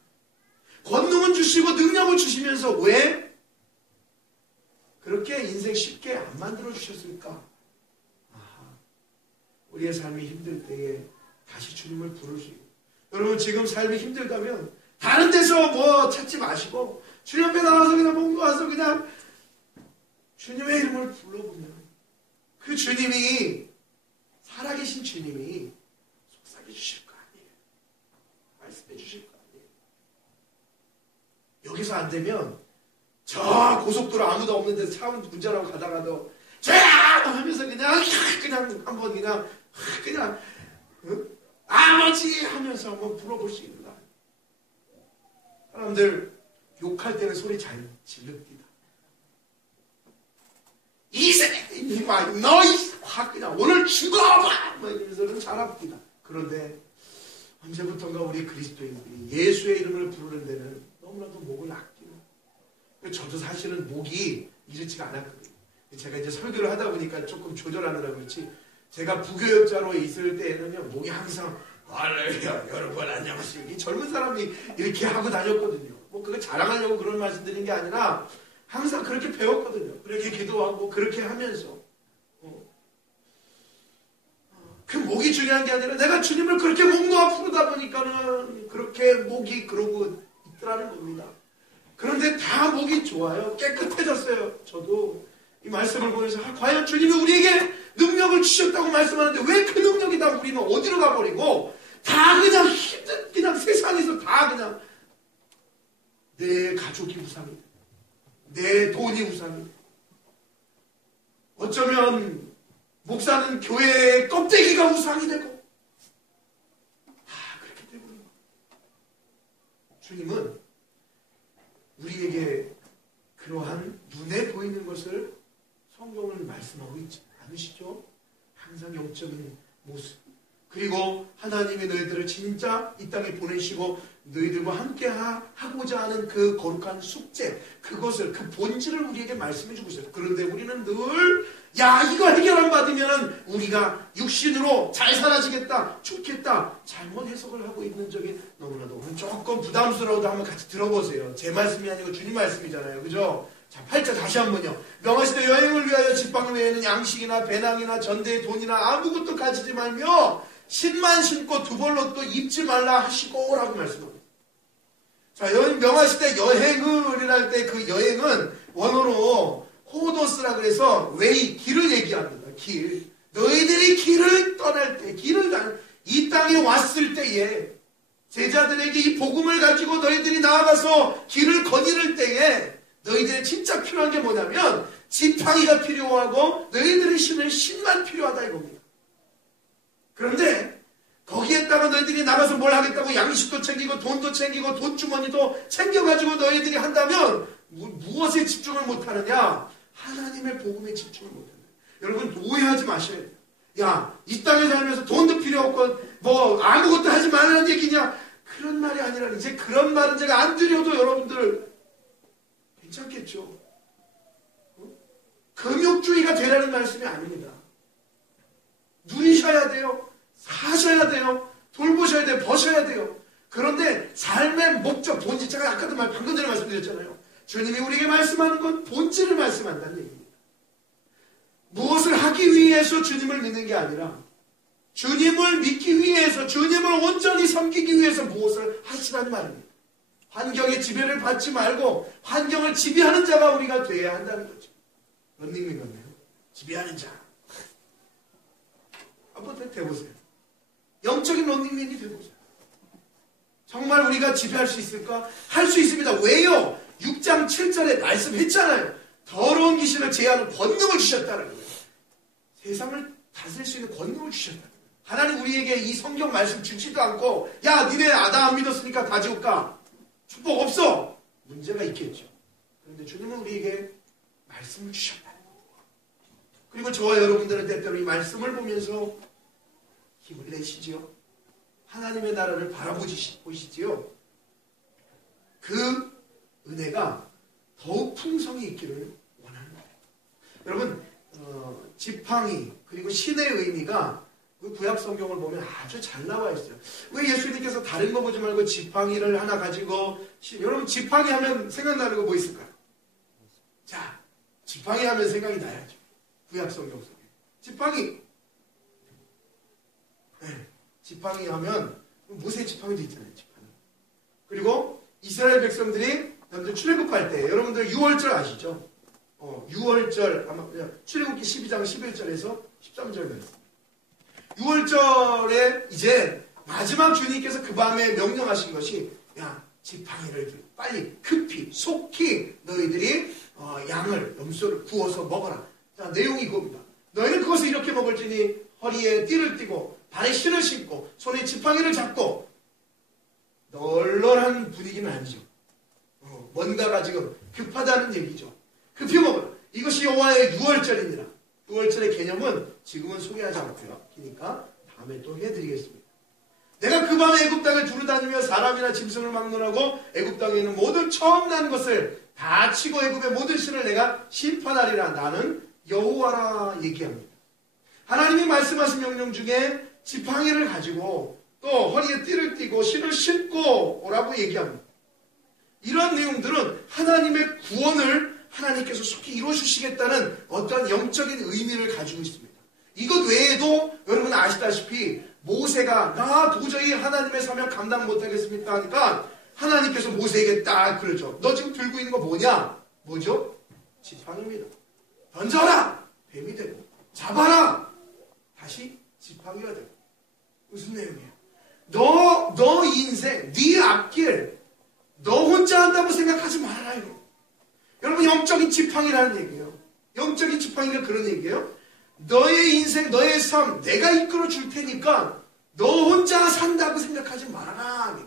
권능은 주시고 능력을 주시면서 왜 그렇게 인생 쉽게 안 만들어 주셨을까? 아하. 우리의 삶이 힘들 때에 다시 주님을 부를 수 있고 여러분 지금 삶이 힘들다면 다른 데서 뭐 찾지 마시고 주님 앞에 나와서 그냥 목 놓아서 그냥 주님의 이름을 불러보면 그 주님이 살아계신 주님이 속삭여 주실 거야. 거기서 안 되면 저 고속도로 아무도 없는 데서 차 운전하고 가다가도 쫙 하면서 그냥 한번 그냥 아버지 하면서 한번 불어볼 수 있는 거야. 사람들 욕할 때는 소리 잘 지릅니다. 너희 확 그냥 오늘 죽어봐! 뭐 이러면서는 잘 합니다. 그런데 언제부턴가 우리 그리스도인들이 예수의 이름을 부르는 데는 너무나도 목을 아끼는. 저도 사실은 목이 이렇지가 않았거든요. 제가 이제 설교를 하다 보니까 조금 조절하느라 그렇지, 제가 부교역자로 있을 때에는요, 목이 항상 할렐루야 여러분 안녕하세요. 이 젊은 사람이 이렇게 하고 다녔거든요. 뭐 그거 자랑하려고 그런 말씀 드린 게 아니라 항상 그렇게 배웠거든요. 그렇게 기도하고 그렇게 하면서 그 목이 중요한 게 아니라 내가 주님을 그렇게 목 놓아 부르다 보니까는 그렇게 목이 그러고 있더라는 겁니다. 그런데 다 목이 좋아요. 깨끗해졌어요. 저도 이 말씀을 보면서 과연 주님이 우리에게 능력을 주셨다고 말씀하는데 왜 그 능력이 다 우리는 어디로 가버리고 다 그냥 힘든 그냥 세상에서 다 그냥 내 가족이 우상이, 내 돈이 우상이, 어쩌면 목사는 교회의 껍데기가 우상이 되고 그렇게 되버린 거예요. 주님은 우리에게 그러한 눈에 보이는 것을 성경을 말씀하고 있지 않으시죠? 항상 영적인 모습, 그리고 하나님이 너희들을 진짜 이 땅에 보내시고 너희들과 함께 하고자 하는 그 거룩한 숙제, 그것을, 그 본질을 우리에게 말씀해 주고 있어요. 그런데 우리는 늘 이거 해결 안 받으면 우리가 육신으로 잘 살아지겠다, 좋겠다, 잘못 해석을 하고 있는 적이 너무나도 조금 부담스러워도 한번 같이 들어보세요. 제 말씀이 아니고 주님 말씀이잖아요. 그죠? 자, 8절 다시 한번요. 명하시되 여행을 위하여 집방 외에는 양식이나 배낭이나 전대의 돈이나 아무것도 가지지 말며 신만 신고 두 벌로 또 입지 말라 하시고 라고 말씀합니다. 자, 명하시되 여행을 할 때 그 여행은 원어로 호도스라 그래서 웨이, 길을 얘기합니다. 길. 너희들이 길을 떠날 때, 이 땅에 왔을 때에 제자들에게 이 복음을 가지고 너희들이 나아가서 길을 거니를 때에 너희들이 진짜 필요한 게 뭐냐면 지팡이가 필요하고 너희들이 신을 신만 필요하다 이겁니다. 그런데 거기에다가 너희들이 나가서 뭘 하겠다고 양식도 챙기고 돈도 챙기고 돈주머니도 챙겨가지고 너희들이 한다면 무엇에 집중을 못하느냐? 하나님의 복음에 집중을 못한다. 여러분 오해하지 마셔야 돼요. 이 땅에 살면서 돈도 필요 없고 뭐 아무것도 하지 말라는 얘기냐? 그런 말이 아니라 이제 그런 말은 제가 안 드려도 여러분들 괜찮겠죠? 금욕주의가 되라는 말씀이 아닙니다. 누리셔야 돼요. 사셔야 돼요. 돌보셔야 돼요. 버셔야 돼요. 그런데 삶의 목적, 본질, 제가 아까도 방금 전에 말씀드렸잖아요. 주님이 우리에게 말씀하는 건 본질을 말씀한다는 얘기입니다. 무엇을 하기 위해서 주님을 믿는 게 아니라 주님을 믿기 위해서, 주님을 온전히 섬기기 위해서 무엇을 하시라는 말입니다. 환경의 지배를 받지 말고 환경을 지배하는 자가 우리가 되어야 한다는 거죠. 런닝맨 같네요. 지배하는 자. 한번 돼보세요. 영적인 런닝맨이 돼보세요. 정말 우리가 지배할 수 있을까? 할 수 있습니다. 왜요? 6장 7절에 말씀했잖아요. 더러운 귀신을 제하는 권능을 주셨다는 거예요. 세상을 다스릴 수 있는 권능을 주셨다는 거예요. 하나님 우리에게 이 성경 말씀 주지도 않고 니네 아담 안 믿었으니까 다 지울까? 축복 없어. 문제가 있겠죠. 그런데 주님은 우리에게 말씀을 주셨다는 거예요. 그리고 저와 여러분들은 때때로 이 말씀을 보면서 힘을 내시지요. 하나님의 나라를 바라보시지요. 그 은혜가 더욱 풍성히 있기를 원하는 거예요. 여러분 지팡이 그리고 신의 의미가 그 구약 성경을 보면 아주 잘 나와 있어요. 왜 예수님께서 다른 거 보지 말고 지팡이를 하나 가지고 여러분 지팡이 하면 생각나는 거 뭐 있을까요? 자, 지팡이 하면 생각이 나야죠. 구약 성경 속에 지팡이. 네, 지팡이 하면 모세 지팡이도 있잖아요. 지팡이. 그리고 이스라엘 백성들이 여러분들 출애굽할 때 여러분들 6월절 아시죠? 6월절 아마 출애굽기 12장 11절에서 13절 말씀. 6월절에 이제 마지막 주님께서 그 밤에 명령하신 것이 지팡이를 빨리 급히 속히 너희들이 양을 염소를 구워서 먹어라. 자, 내용이 이겁니다. 너희는 그것을 이렇게 먹을지니 허리에 띠를 띠고 발에 신을 신고 손에 지팡이를 잡고. 널널한 분위기는 아니죠. 뭔가가 지금 급하다는 얘기죠. 급히 먹어라. 이것이 여호와의 유월절이니라. 유월절의 개념은 지금은 소개하지 않고요. 그러니까 다음에 또 해드리겠습니다. 내가 그 밤에 애굽 땅을 두루다니며 사람이나 짐승을 막론하고 애굽 땅에 있는 모든 처음 난 것을 다 치고 애굽의 모든 신을 내가 심판하리라. 나는 여호와라 얘기합니다. 하나님이 말씀하신 명령 중에 지팡이를 가지고 또 허리에 띠를 띠고 신을 신고 오라고 얘기합니다. 이러한 내용들은 하나님의 구원을 하나님께서 속히 이루어주시겠다는 어떠한 영적인 의미를 가지고 있습니다. 이것 외에도 여러분 아시다시피 모세가 나 도저히 하나님의 사명 감당 못하겠습니까 하니까 하나님께서 모세에게 딱 그러죠. 너 지금 들고 있는 거 뭐냐? 뭐죠? 지팡이입니다. 던져라! 뱀이 되고 잡아라! 다시 지팡이가 되고. 무슨 내용이에요? 너 인생, 네 앞길 너 혼자 한다고 생각하지 말아라. 이거. 여러분 영적인 지팡이라는 얘기예요. 영적인 지팡이가 그런 얘기예요. 너의 인생, 너의 삶 내가 이끌어 줄 테니까 너 혼자 산다고 생각하지 말아라.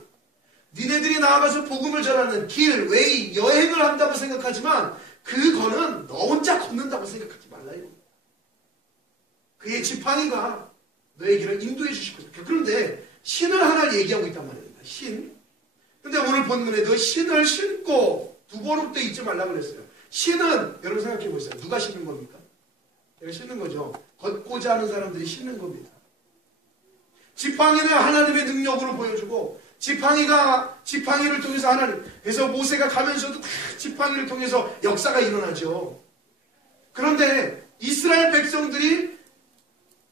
니네들이 나아가서 복음을 전하는 길, 웨이, 여행을 한다고 생각하지만 그거는 너 혼자 걷는다고 생각하지 말라. 그의 지팡이가 너의 길을 인도해 주실 거죠. 그런데 신을 하나 얘기하고 있단 말입니다. 신. 근데 오늘 본문에도 신을 신고 두번으로 때 잊지 말라고 그랬어요. 신은 여러분 생각해 보세요. 누가 신는 겁니까? 내가 신는 거죠. 걷고자 하는 사람들이 신는 겁니다. 지팡이는 하나님의 능력으로 보여주고 지팡이를 통해서 하나님. 그래서 모세가 가면서도 다 지팡이를 통해서 역사가 일어나죠. 그런데 이스라엘 백성들이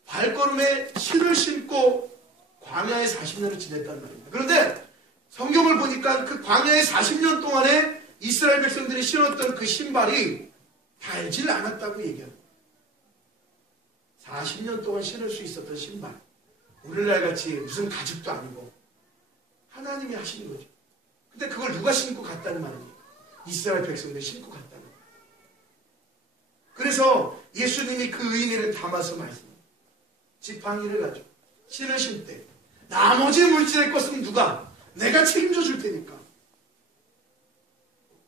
발걸음에 신을 신고 광야에 40년을 지냈단 말입니다. 그런데 성경을 보니까 그 광야의 40년 동안에 이스라엘 백성들이 신었던 그 신발이 달질 않았다고 얘기합니다. 40년 동안 신을 수 있었던 신발. 오늘날 같이 무슨 가죽도 아니고 하나님이 하시는 거죠. 근데 그걸 누가 신고 갔다는 말입니까? 이스라엘 백성들이 신고 갔다는 거예요. 그래서 예수님이 그 의미를 담아서 말씀합니다. 지팡이를 가지고 신을 신때 나머지 물질의 것은 누가? 내가 책임져 줄 테니까.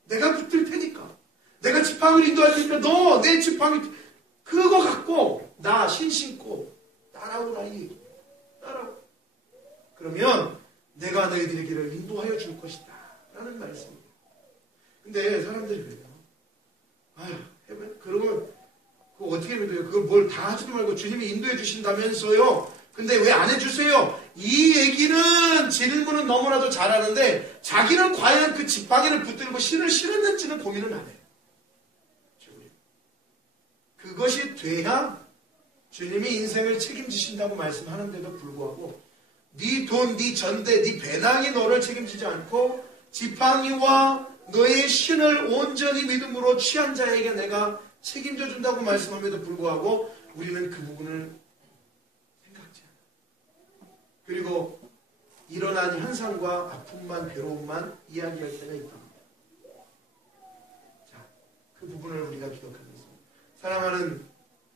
내가 붙들 테니까. 내가 지팡이를 인도할 테니까 너 내 지팡이 그거 갖고 나 신 신고 따라오라 이 얘기. 따라오. 그러면 내가 너희들에게를 인도하여 줄 것이다 라는 말씀입니다. 근데 사람들이 그래요. 아휴 그러면 그거 어떻게 믿어요? 그걸 뭘 다 하지도 말고 주님이 인도해 주신다면서요. 근데 왜 안 해주세요? 이 얘기는 질문은 너무나도 잘하는데 자기는 과연 그 지팡이를 붙들고 신을 신었는지는 고민을 안 해요. 그것이 돼야 주님이 인생을 책임지신다고 말씀하는데도 불구하고 네 돈, 네 전대, 네 배낭이 너를 책임지지 않고 지팡이와 너의 신을 온전히 믿음으로 취한 자에게 내가 책임져 준다고 말씀함에도 불구하고 우리는 그 부분을 생각지 않아요. 그리고 일어난 현상과 아픔만 괴로움만 이야기할 때가 있답니다. 자, 그 부분을 우리가 기억하겠습니다. 사랑하는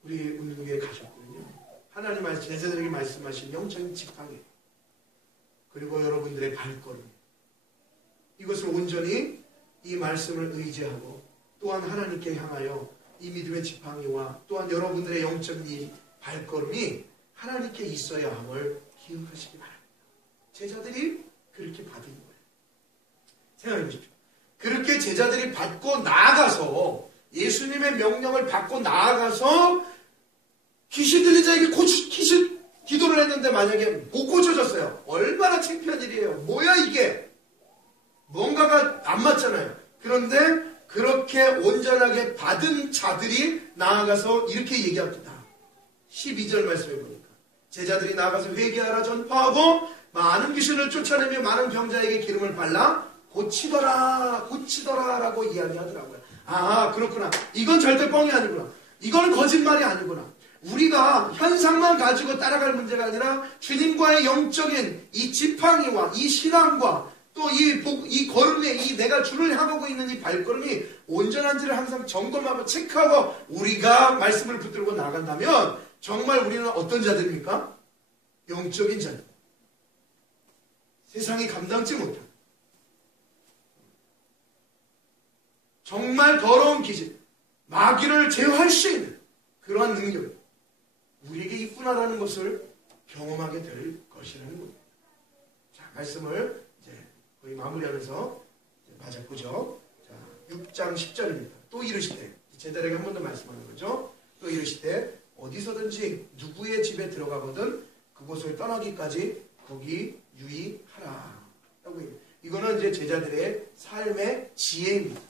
우리 운동교회 가족들은요. 하나님 제자들에게 말씀하신 영적인 지팡이 그리고 여러분들의 발걸음 이것을 온전히 이 말씀을 의지하고 또한 하나님께 향하여 이 믿음의 지팡이와 또한 여러분들의 영적인 이 발걸음이 하나님께 있어야 함을 기억하시기 바랍니다. 제자들이 그렇게 받은 거예요. 생각해 보십시오. 그렇게 제자들이 받고 나아가서 예수님의 명령을 받고 나아가서 귀신 들린 자에게 기도를 했는데 만약에 못 고쳐졌어요. 얼마나 창피한 일이에요. 뭐야 이게. 뭔가가 안 맞잖아요. 그런데 그렇게 온전하게 받은 자들이 나아가서 이렇게 얘기합니다. 12절 말씀해 보니까 제자들이 나아가서 회개하라 전파하고 많은 귀신을 쫓아내며 많은 병자에게 기름을 발라 고치더라 라고 이야기하더라고요. 아 그렇구나. 이건 절대 뻥이 아니구나. 이건 거짓말이 아니구나. 우리가 현상만 가지고 따라갈 문제가 아니라 주님과의 영적인 이 지팡이와 이 신앙과 또 이 걸음에 이 내가 주를 향하고 있는 이 발걸음이 온전한지를 항상 점검하고 체크하고 우리가 말씀을 붙들고 나간다면 정말 우리는 어떤 자들입니까? 영적인 자들. 세상이 감당치 못한 정말 더러운 기질, 마귀를 제어할 수 있는 그러한 능력이 우리에게 있구나라는 것을 경험하게 될 것이라는 겁니다. 자, 말씀을 이제 거의 마무리하면서 맞아보죠. 자, 6장 10절입니다. 또 이르시되, 제자에게 한 번 더 말씀하는 거죠. 또 이르시되 어디서든지 누구의 집에 들어가거든 그곳을 떠나기까지 거기 유의하라. 이거는 이제 제자들의 삶의 지혜입니다.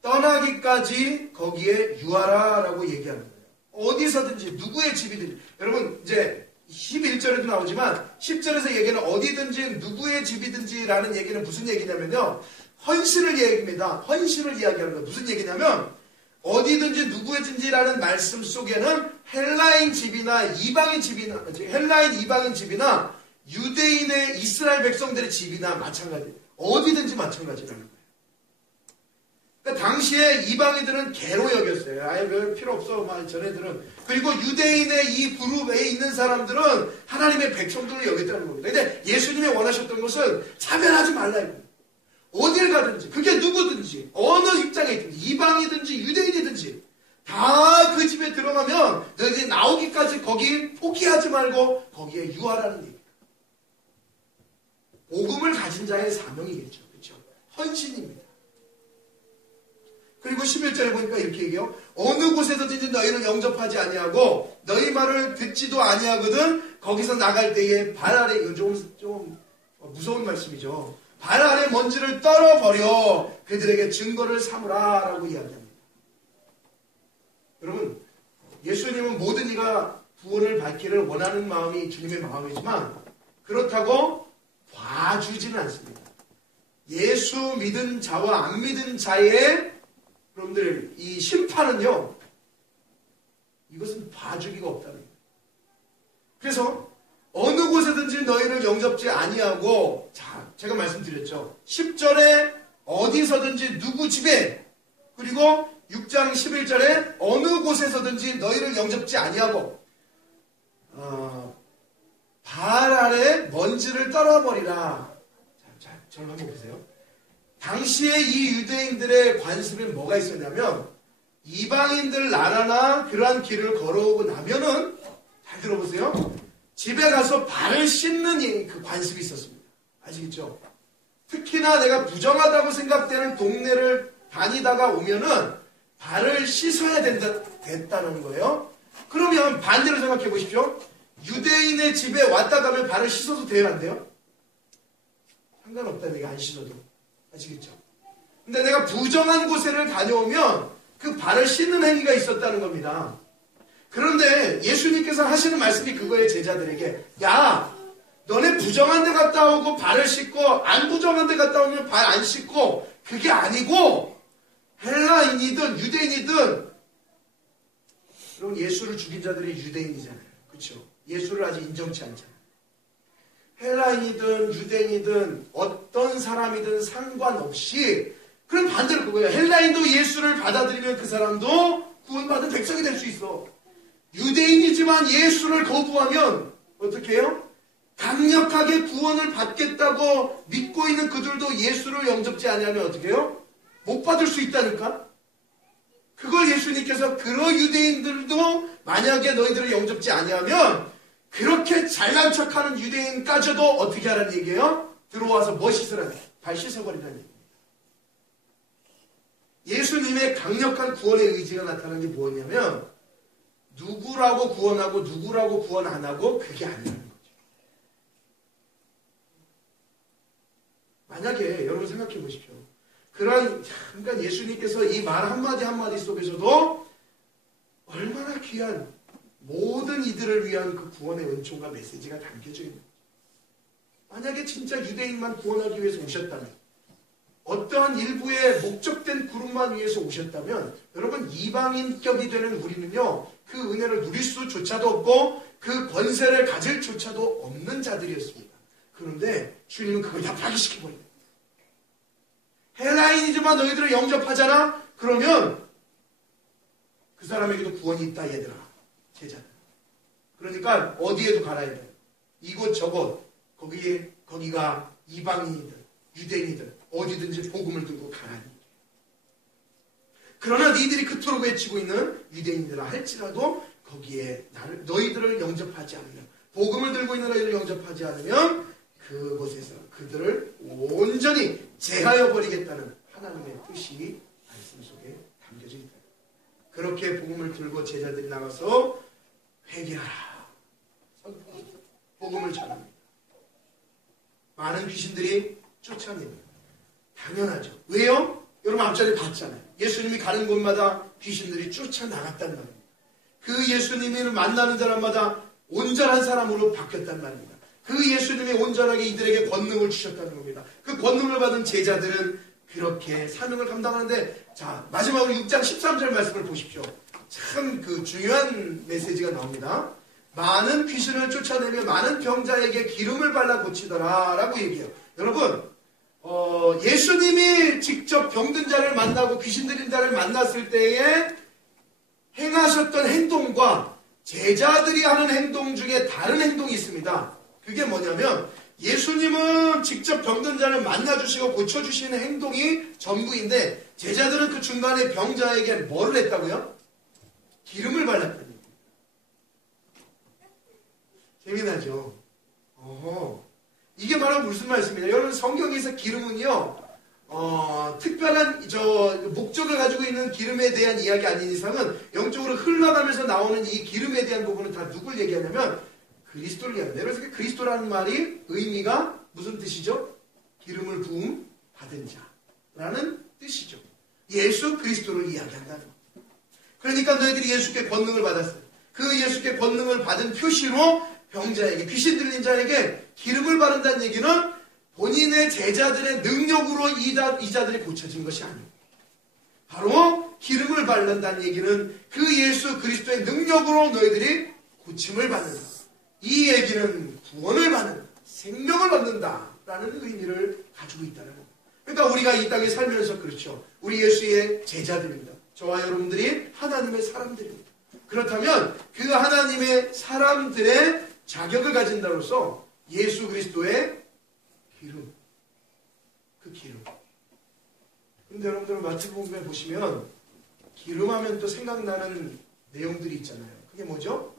떠나기까지 거기에 유하라 라고 얘기하는 거예요. 어디서든지 누구의 집이든지. 여러분 이제 11절에도 나오지만 10절에서 얘기는 어디든지 누구의 집이든지 라는 얘기는 무슨 얘기냐면요, 헌신을 얘기합니다. 헌신을 이야기하는 거예요. 무슨 얘기냐면 어디든지 누구든지라는 말씀 속에는 헬라인 집이나 이방인 집이나, 헬라인 이방인 집이나 유대인의 이스라엘 백성들의 집이나 마찬가지, 어디든지 마찬가지라는 거예요. 그러니까 당시에 이방인들은 개로 여겼어요. 아예 별 필요 없어, 전애들은. 그리고 유대인의 이 그룹에 있는 사람들은 하나님의 백성들을 여겼다는 겁니다. 근데 예수님이 원하셨던 것은 차별하지 말라 이거예요. 어딜 가든지, 그게 누구든지, 어느 입장에 있든지, 이방이든지 유대인이든지 다 그 집에 들어가면 너희들이 나오기까지 거기 포기하지 말고 거기에 유하라는 얘기예요. 복음을 가진 자의 사명이겠죠. 그렇죠? 헌신입니다. 그리고 11절에 보니까 이렇게 얘기해요. 어느 곳에서든지 너희를 영접하지 아니하고 너희 말을 듣지도 아니하거든 거기서 나갈 때에 발 아래, 이거 좀 무서운 말씀이죠. 발 아래 먼지를 떨어버려 그들에게 증거를 삼으라 라고 이야기합니다. 여러분, 예수님은 모든 이가 구원을 받기를 원하는 마음이 주님의 마음이지만 그렇다고 봐주지는 않습니다. 예수 믿은 자와 안 믿은 자의 여러분들 이 심판은요, 이것은 봐주기가 없다는 거예요. 그래서 어느 곳에든지 너희를 영접지 아니하고, 자, 제가 말씀드렸죠. 10절에 어디서든지 누구 집에, 그리고 6장 11절에 어느 곳에서든지 너희를 영접지 아니하고 발 아래 먼지를 떨어버리라. 자, 저를 한번 보세요. 당시에 이 유대인들의 관습에 뭐가 있었냐면 이방인들 나라나 그러한 길을 걸어오고 나면은, 잘 들어보세요, 집에 가서 발을 씻는 그 관습이 있었습니다. 아시겠죠? 특히나 내가 부정하다고 생각되는 동네를 다니다가 오면은 발을 씻어야 됐다는 거예요. 그러면 반대로 생각해 보십시오. 유대인의 집에 왔다 가면 발을 씻어도 돼요, 안 돼요? 상관없다, 내가 안 씻어도. 아시겠죠? 근데 내가 부정한 곳에를 다녀오면 그 발을 씻는 행위가 있었다는 겁니다. 그런데 예수님께서 하시는 말씀이 그거예요. 제자들에게, 야, 너네 부정한 데 갔다 오고 발을 씻고 안 부정한 데 갔다 오면 발 안 씻고, 그게 아니고 헬라인이든 유대인이든, 여러분 예수를 죽인 자들이 유대인이잖아요. 그렇죠? 예수를 아직 인정치 않잖아요. 헬라인이든 유대인이든 어떤 사람이든 상관없이, 그럼 반대로 그거예요. 헬라인도 예수를 받아들이면 그 사람도 구원받은 백성이 될 수 있어. 유대인이지만 예수를 거부하면 어떻게 해요? 강력하게 구원을 받겠다고 믿고 있는 그들도 예수를 영접지 아니하면 어떻게 해요? 못 받을 수 있다니까? 그걸 예수님께서 그런 유대인들도 만약에 너희들을 영접지 아니하면 그렇게 잘난 척하는 유대인까지도 어떻게 하라는 얘기예요? 들어와서 뭐 씻으라는, 발 씻어버리라는 얘기입니다. 예수님의 강력한 구원의 의지가 나타나는 게 뭐냐면 누구라고 구원하고 누구라고 구원 안 하고, 그게 아니라는 거죠. 만약에 여러분 생각해 보십시오. 그러니까 예수님께서 이 말 한마디 한마디 속에서도 얼마나 귀한 모든 이들을 위한 그 구원의 은총과 메시지가 담겨져 있는 거죠. 만약에 진짜 유대인만 구원하기 위해서 오셨다면, 어떠한 일부의 목적된 그룹만 위해서 오셨다면, 여러분 이방인격이 되는 우리는요, 그 은혜를 누릴 수조차도 없고 그 권세를 가질 조차도 없는 자들이었습니다. 그런데 주님은 그걸 다 파기시켜버려요. 헬라인이지만 너희들을 영접하잖아? 그러면 그 사람에게도 구원이 있다 얘들아. 제자들. 그러니까 어디에도 갈아야 돼. 이곳저곳 거기가 이방인이든 유대인이든 어디든지 복음을 들고 가라니. 그러나 너희들이 그토록 외치고 있는 유대인이라 할지라도 거기에 너희들을 영접하지 않으면, 복음을 들고 있는 너희들을 영접하지 않으면 그곳에서 그들을 온전히 제하여 버리겠다는 하나님의 뜻이 말씀 속에 담겨져 있다. 그렇게 복음을 들고 제자들이 나가서 회개하라, 복음을 전합니다. 많은 귀신들이 쫓아냅니다. 당연하죠. 왜요? 여러분 앞전에 봤잖아요. 예수님이 가는 곳마다 귀신들이 쫓아나갔단 말입니다. 그 예수님을 만나는 사람마다 온전한 사람으로 바뀌었단 말입니다. 그 예수님이 온전하게 이들에게 권능을 주셨다는 겁니다. 그 권능을 받은 제자들은 그렇게 사명을 감당하는데, 자, 마지막으로 6장 13절 말씀을 보십시오. 참 그 중요한 메시지가 나옵니다. 많은 귀신을 쫓아내며 많은 병자에게 기름을 발라 고치더라 라고 얘기해요. 여러분, 예수님이 직접 병든 자를 만나고 귀신 들린 자를 만났을 때에 행하셨던 행동과 제자들이 하는 행동 중에 다른 행동이 있습니다. 그게 뭐냐면, 예수님은 직접 병든 자를 만나주시고 고쳐주시는 행동이 전부인데, 제자들은 그 중간에 병자에게 뭐를 했다고요? 기름을 발랐다는 얘기예요. 재미나죠? 이게 바로 무슨 말씀이냐? 여러분, 성경에서 기름은요, 특별한 목적을 가지고 있는 기름에 대한 이야기 아닌 이상은 영적으로 흘러가면서 나오는 이 기름에 대한 부분은 다 누굴 얘기하냐면 그리스도를 얘기합니다. 그래서 그리스도라는 말이 의미가 무슨 뜻이죠? 기름을 부음 받은 자라는 뜻이죠. 예수 그리스도를 이야기한다는 겁니다. 그러니까 너희들이 예수께 권능을 받았어요. 그 예수께 권능을 받은 표시로 병자에게, 귀신 들린 자에게 기름을 바른다는 얘기는 본인의 제자들의 능력으로 이 자들이 고쳐진 것이 아닙니다. 바로 기름을 바른다는 얘기는 그 예수 그리스도의 능력으로 너희들이 고침을 받는다. 이 얘기는 구원을 받는다, 생명을 받는다라는 의미를 가지고 있다는 겁니다. 그러니까 우리가 이 땅에 살면서 그렇죠. 우리 예수의 제자들입니다. 저와 여러분들이 하나님의 사람들입니다. 그렇다면 그 하나님의 사람들의 자격을 가진다로서 예수 그리스도의 기름, 그 기름. 그런데 여러분들 마태복음에 보시면 기름하면 또 생각나는 내용들이 있잖아요. 그게 뭐죠?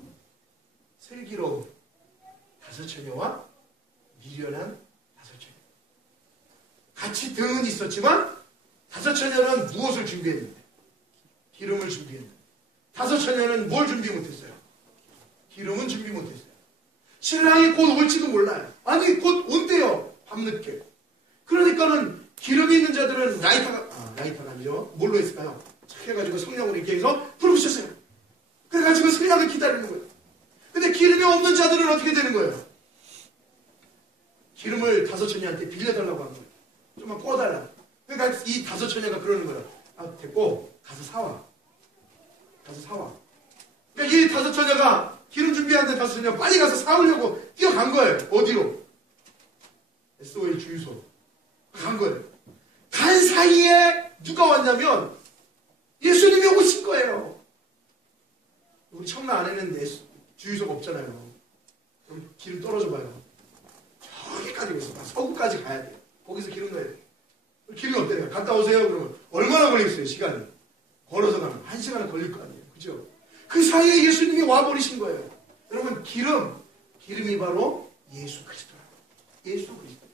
슬기로운 5처녀와 미련한 5처녀. 같이 등은 있었지만 5처녀는 무엇을 준비했는데? 기름을 준비했는데. 5처녀는 뭘 준비 못했어요? 기름은 준비 못했어요. 신랑이 곧 올지도 몰라요. 아니 곧 온대요. 밤늦게. 그러니까는 기름이 있는 자들은 라이터가 아니죠. 뭘로 했을까요? 착 해가지고 성령으로 이렇게 해서 불을 붙였어요. 그래가지고 신랑을 기다리는 거예요. 근데 기름이 없는 자들은 어떻게 되는 거예요? 기름을 5처녀한테 빌려달라고 한 거예요. 좀만 꺼달라. 그러니까 이 5처녀가 그러는 거예요. 아, 됐고 가서 사와. 그러니까 이 5처녀가 기름 준비하는데 5처녀가 빨리 가서 사오려고 뛰어간 거예요. 어디로? SOL 주유소 간 거예요. 간 사이에 누가 왔냐면 예수님이 오신 거예요. 우리 청라 안에는 주유소가 없잖아요. 그럼 기름 떨어져 봐요. 저기까지 가서 서구까지 가야 돼요. 거기서 기름 넣어야 돼요. 기름이 없대요. 갔다 오세요. 그러면 얼마나 걸리겠어요, 시간이? 걸어서 가면 1시간은 걸릴 거 아니에요. 그죠? 그 사이에 예수님이 와버리신 거예요. 여러분, 기름이 바로 예수 그리스도라고. 예수 그리스도.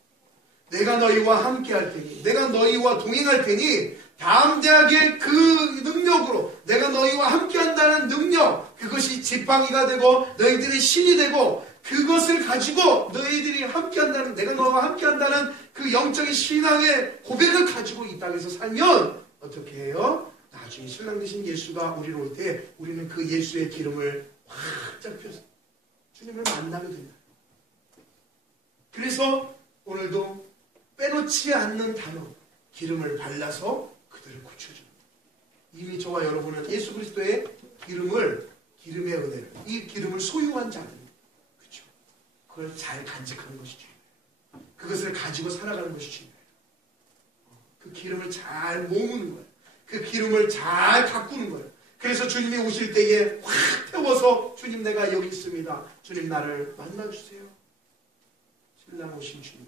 내가 너희와 함께 할 테니, 내가 너희와 동행할 테니, 담대하게 그 능력으로, 내가 너희와 함께 한다는 능력, 그것이 지팡이가 되고, 너희들의 신이 되고, 그것을 가지고 너희들이 함께 한다는, 내가 너와 함께 한다는 그 영적인 신앙의 고백을 가지고 이 땅에서 살면, 어떻게 해요? 나중에 신랑 되신 예수가 우리로 올 때, 우리는 그 예수의 기름을 활짝 펴서 주님을 만나게 된다. 그래서 오늘도 빼놓지 않는 단어, 기름을 발라서 그들을 고쳐줍니다. 이미 저와 여러분은 예수 그리스도의 기름의 은혜를, 이 기름을 소유한 자들입니다. 그렇죠? 그걸 잘 간직하는 것이 중요해요. 그것을 가지고 살아가는 것이 중요해요. 그 기름을 잘 모으는 거예요. 그 기름을 잘 가꾸는 거예요. 그래서 주님이 오실 때에 확 태워서 주님 내가 여기 있습니다. 주님 나를 만나주세요. 신랑 오신 주님.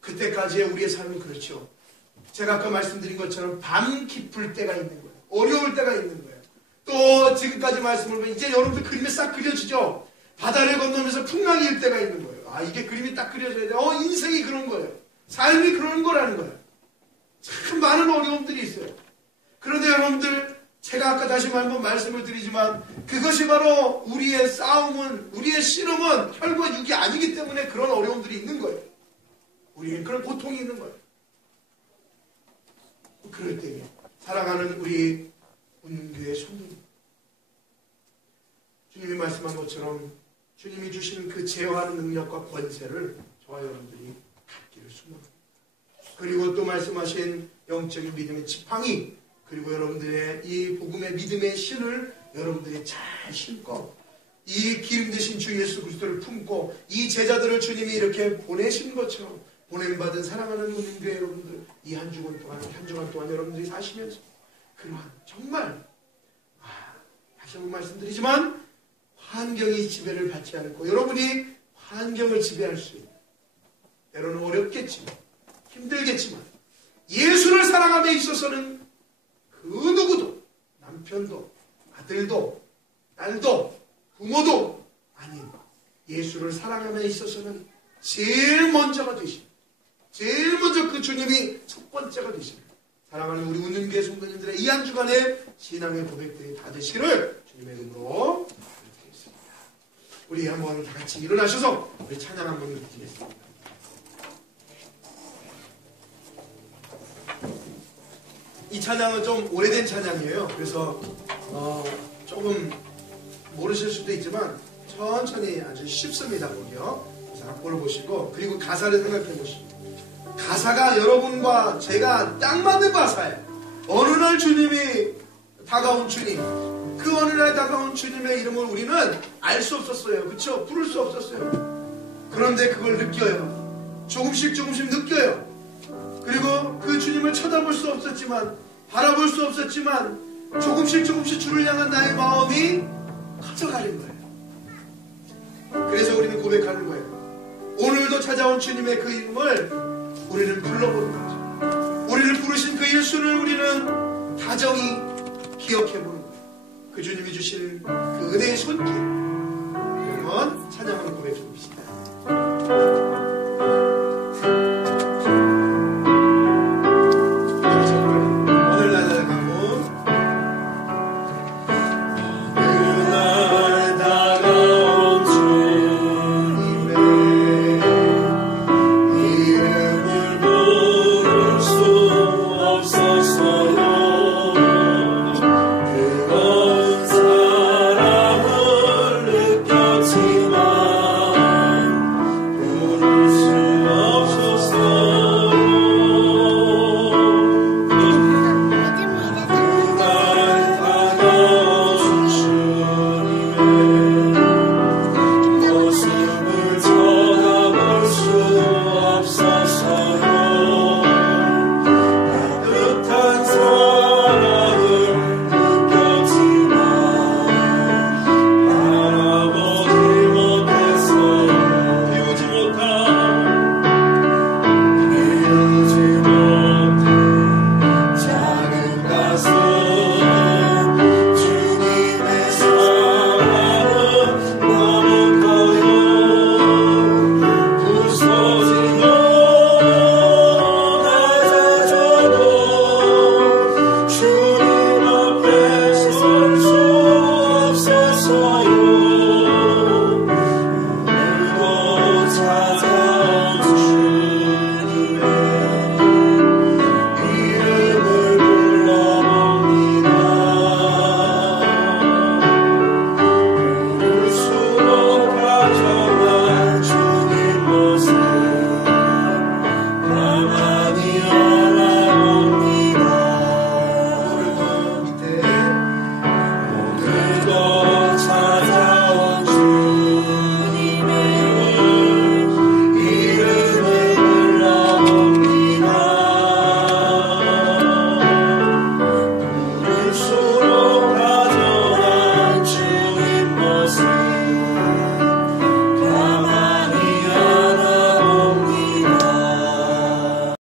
그때까지의 우리의 삶은 그렇죠. 제가 아까 말씀드린 것처럼 밤 깊을 때가 있는 거예요. 어려울 때가 있는 거예요. 또 지금까지 말씀을 보면 이제 여러분들 그림이 싹 그려지죠. 바다를 건너면서 풍랑일 때가 있는 거예요. 아, 이게 그림이 딱 그려져야 돼. 인생이 그런 거예요. 삶이 그런 거라는 거예요. 참 많은 어려움들이 있어요. 그런데 여러분들, 제가 아까 다시 한번 말씀을 드리지만 그것이 바로 우리의 싸움은, 우리의 씨름은 혈과 육이 아니기 때문에 그런 어려움들이 있는 거예요. 우리에게 그런 고통이 있는 거예요. 그럴 때에 사랑하는 우리 운교의 성도님, 주님이 말씀한 것처럼 주님이 주시는 그 제어하는 능력과 권세를 저와 여러분들이 갖기를 소망합니다. 그리고 또 말씀하신 영적인 믿음의 지팡이, 그리고 여러분들의 이 복음의 믿음의 신을 여러분들이 잘 신고 이 기름 되신 주 예수 그리스도를 품고 이 제자들을 주님이 이렇게 보내신 것처럼 보냄받은 사랑하는 운교회 여러분들, 이 한 주간 동안 여러분들이 사시면서 그러한 정말 다시 한번 말씀드리지만 환경이 지배를 받지 않고 여러분이 환경을 지배할 수 있는, 때로는 어렵겠지만 힘들겠지만 예수를 사랑함에 있어서는 그 누구도, 남편도 아들도 딸도 부모도 아닌 예수를 사랑함에 있어서는 제일 먼저가 되십니다. 제일 먼저 그 주님이 첫 번째가 되십니다. 사랑하는 우리 운윤교회 성도님들의 이 한 주간의 신앙의 고백들이 다 되시기를 주님의 이름으로 기도드리겠습니다. 우리 한번 다 같이 일어나셔서 우리 찬양 한번 드리겠습니다. 이 찬양은 좀 오래된 찬양이에요. 그래서 조금 모르실 수도 있지만 천천히 아주 쉽습니다. 보기요. 그래서 악보를 보시고 그리고 가사를 생각해 보시고, 가사가 여러분과 제가 딱 맞는 가사예요. 어느 날 주님이 다가온 주님, 그 어느 날 다가온 주님의 이름을 우리는 알 수 없었어요. 그렇죠? 부를 수 없었어요. 그런데 그걸 느껴요. 조금씩 느껴요. 그리고 그 주님을 쳐다볼 수 없었지만, 바라볼 수 없었지만 조금씩 주를 향한 나의 마음이 커져가는 거예요. 그래서 우리는 고백하는 거예요. 오늘도 찾아온 주님의 그 이름을 우리는 불러보는 거죠. 우리를 부르신 그 예수를 우리는 다정히 기억해보는 거예요. 그 주님이 주신 그 은혜의 손길,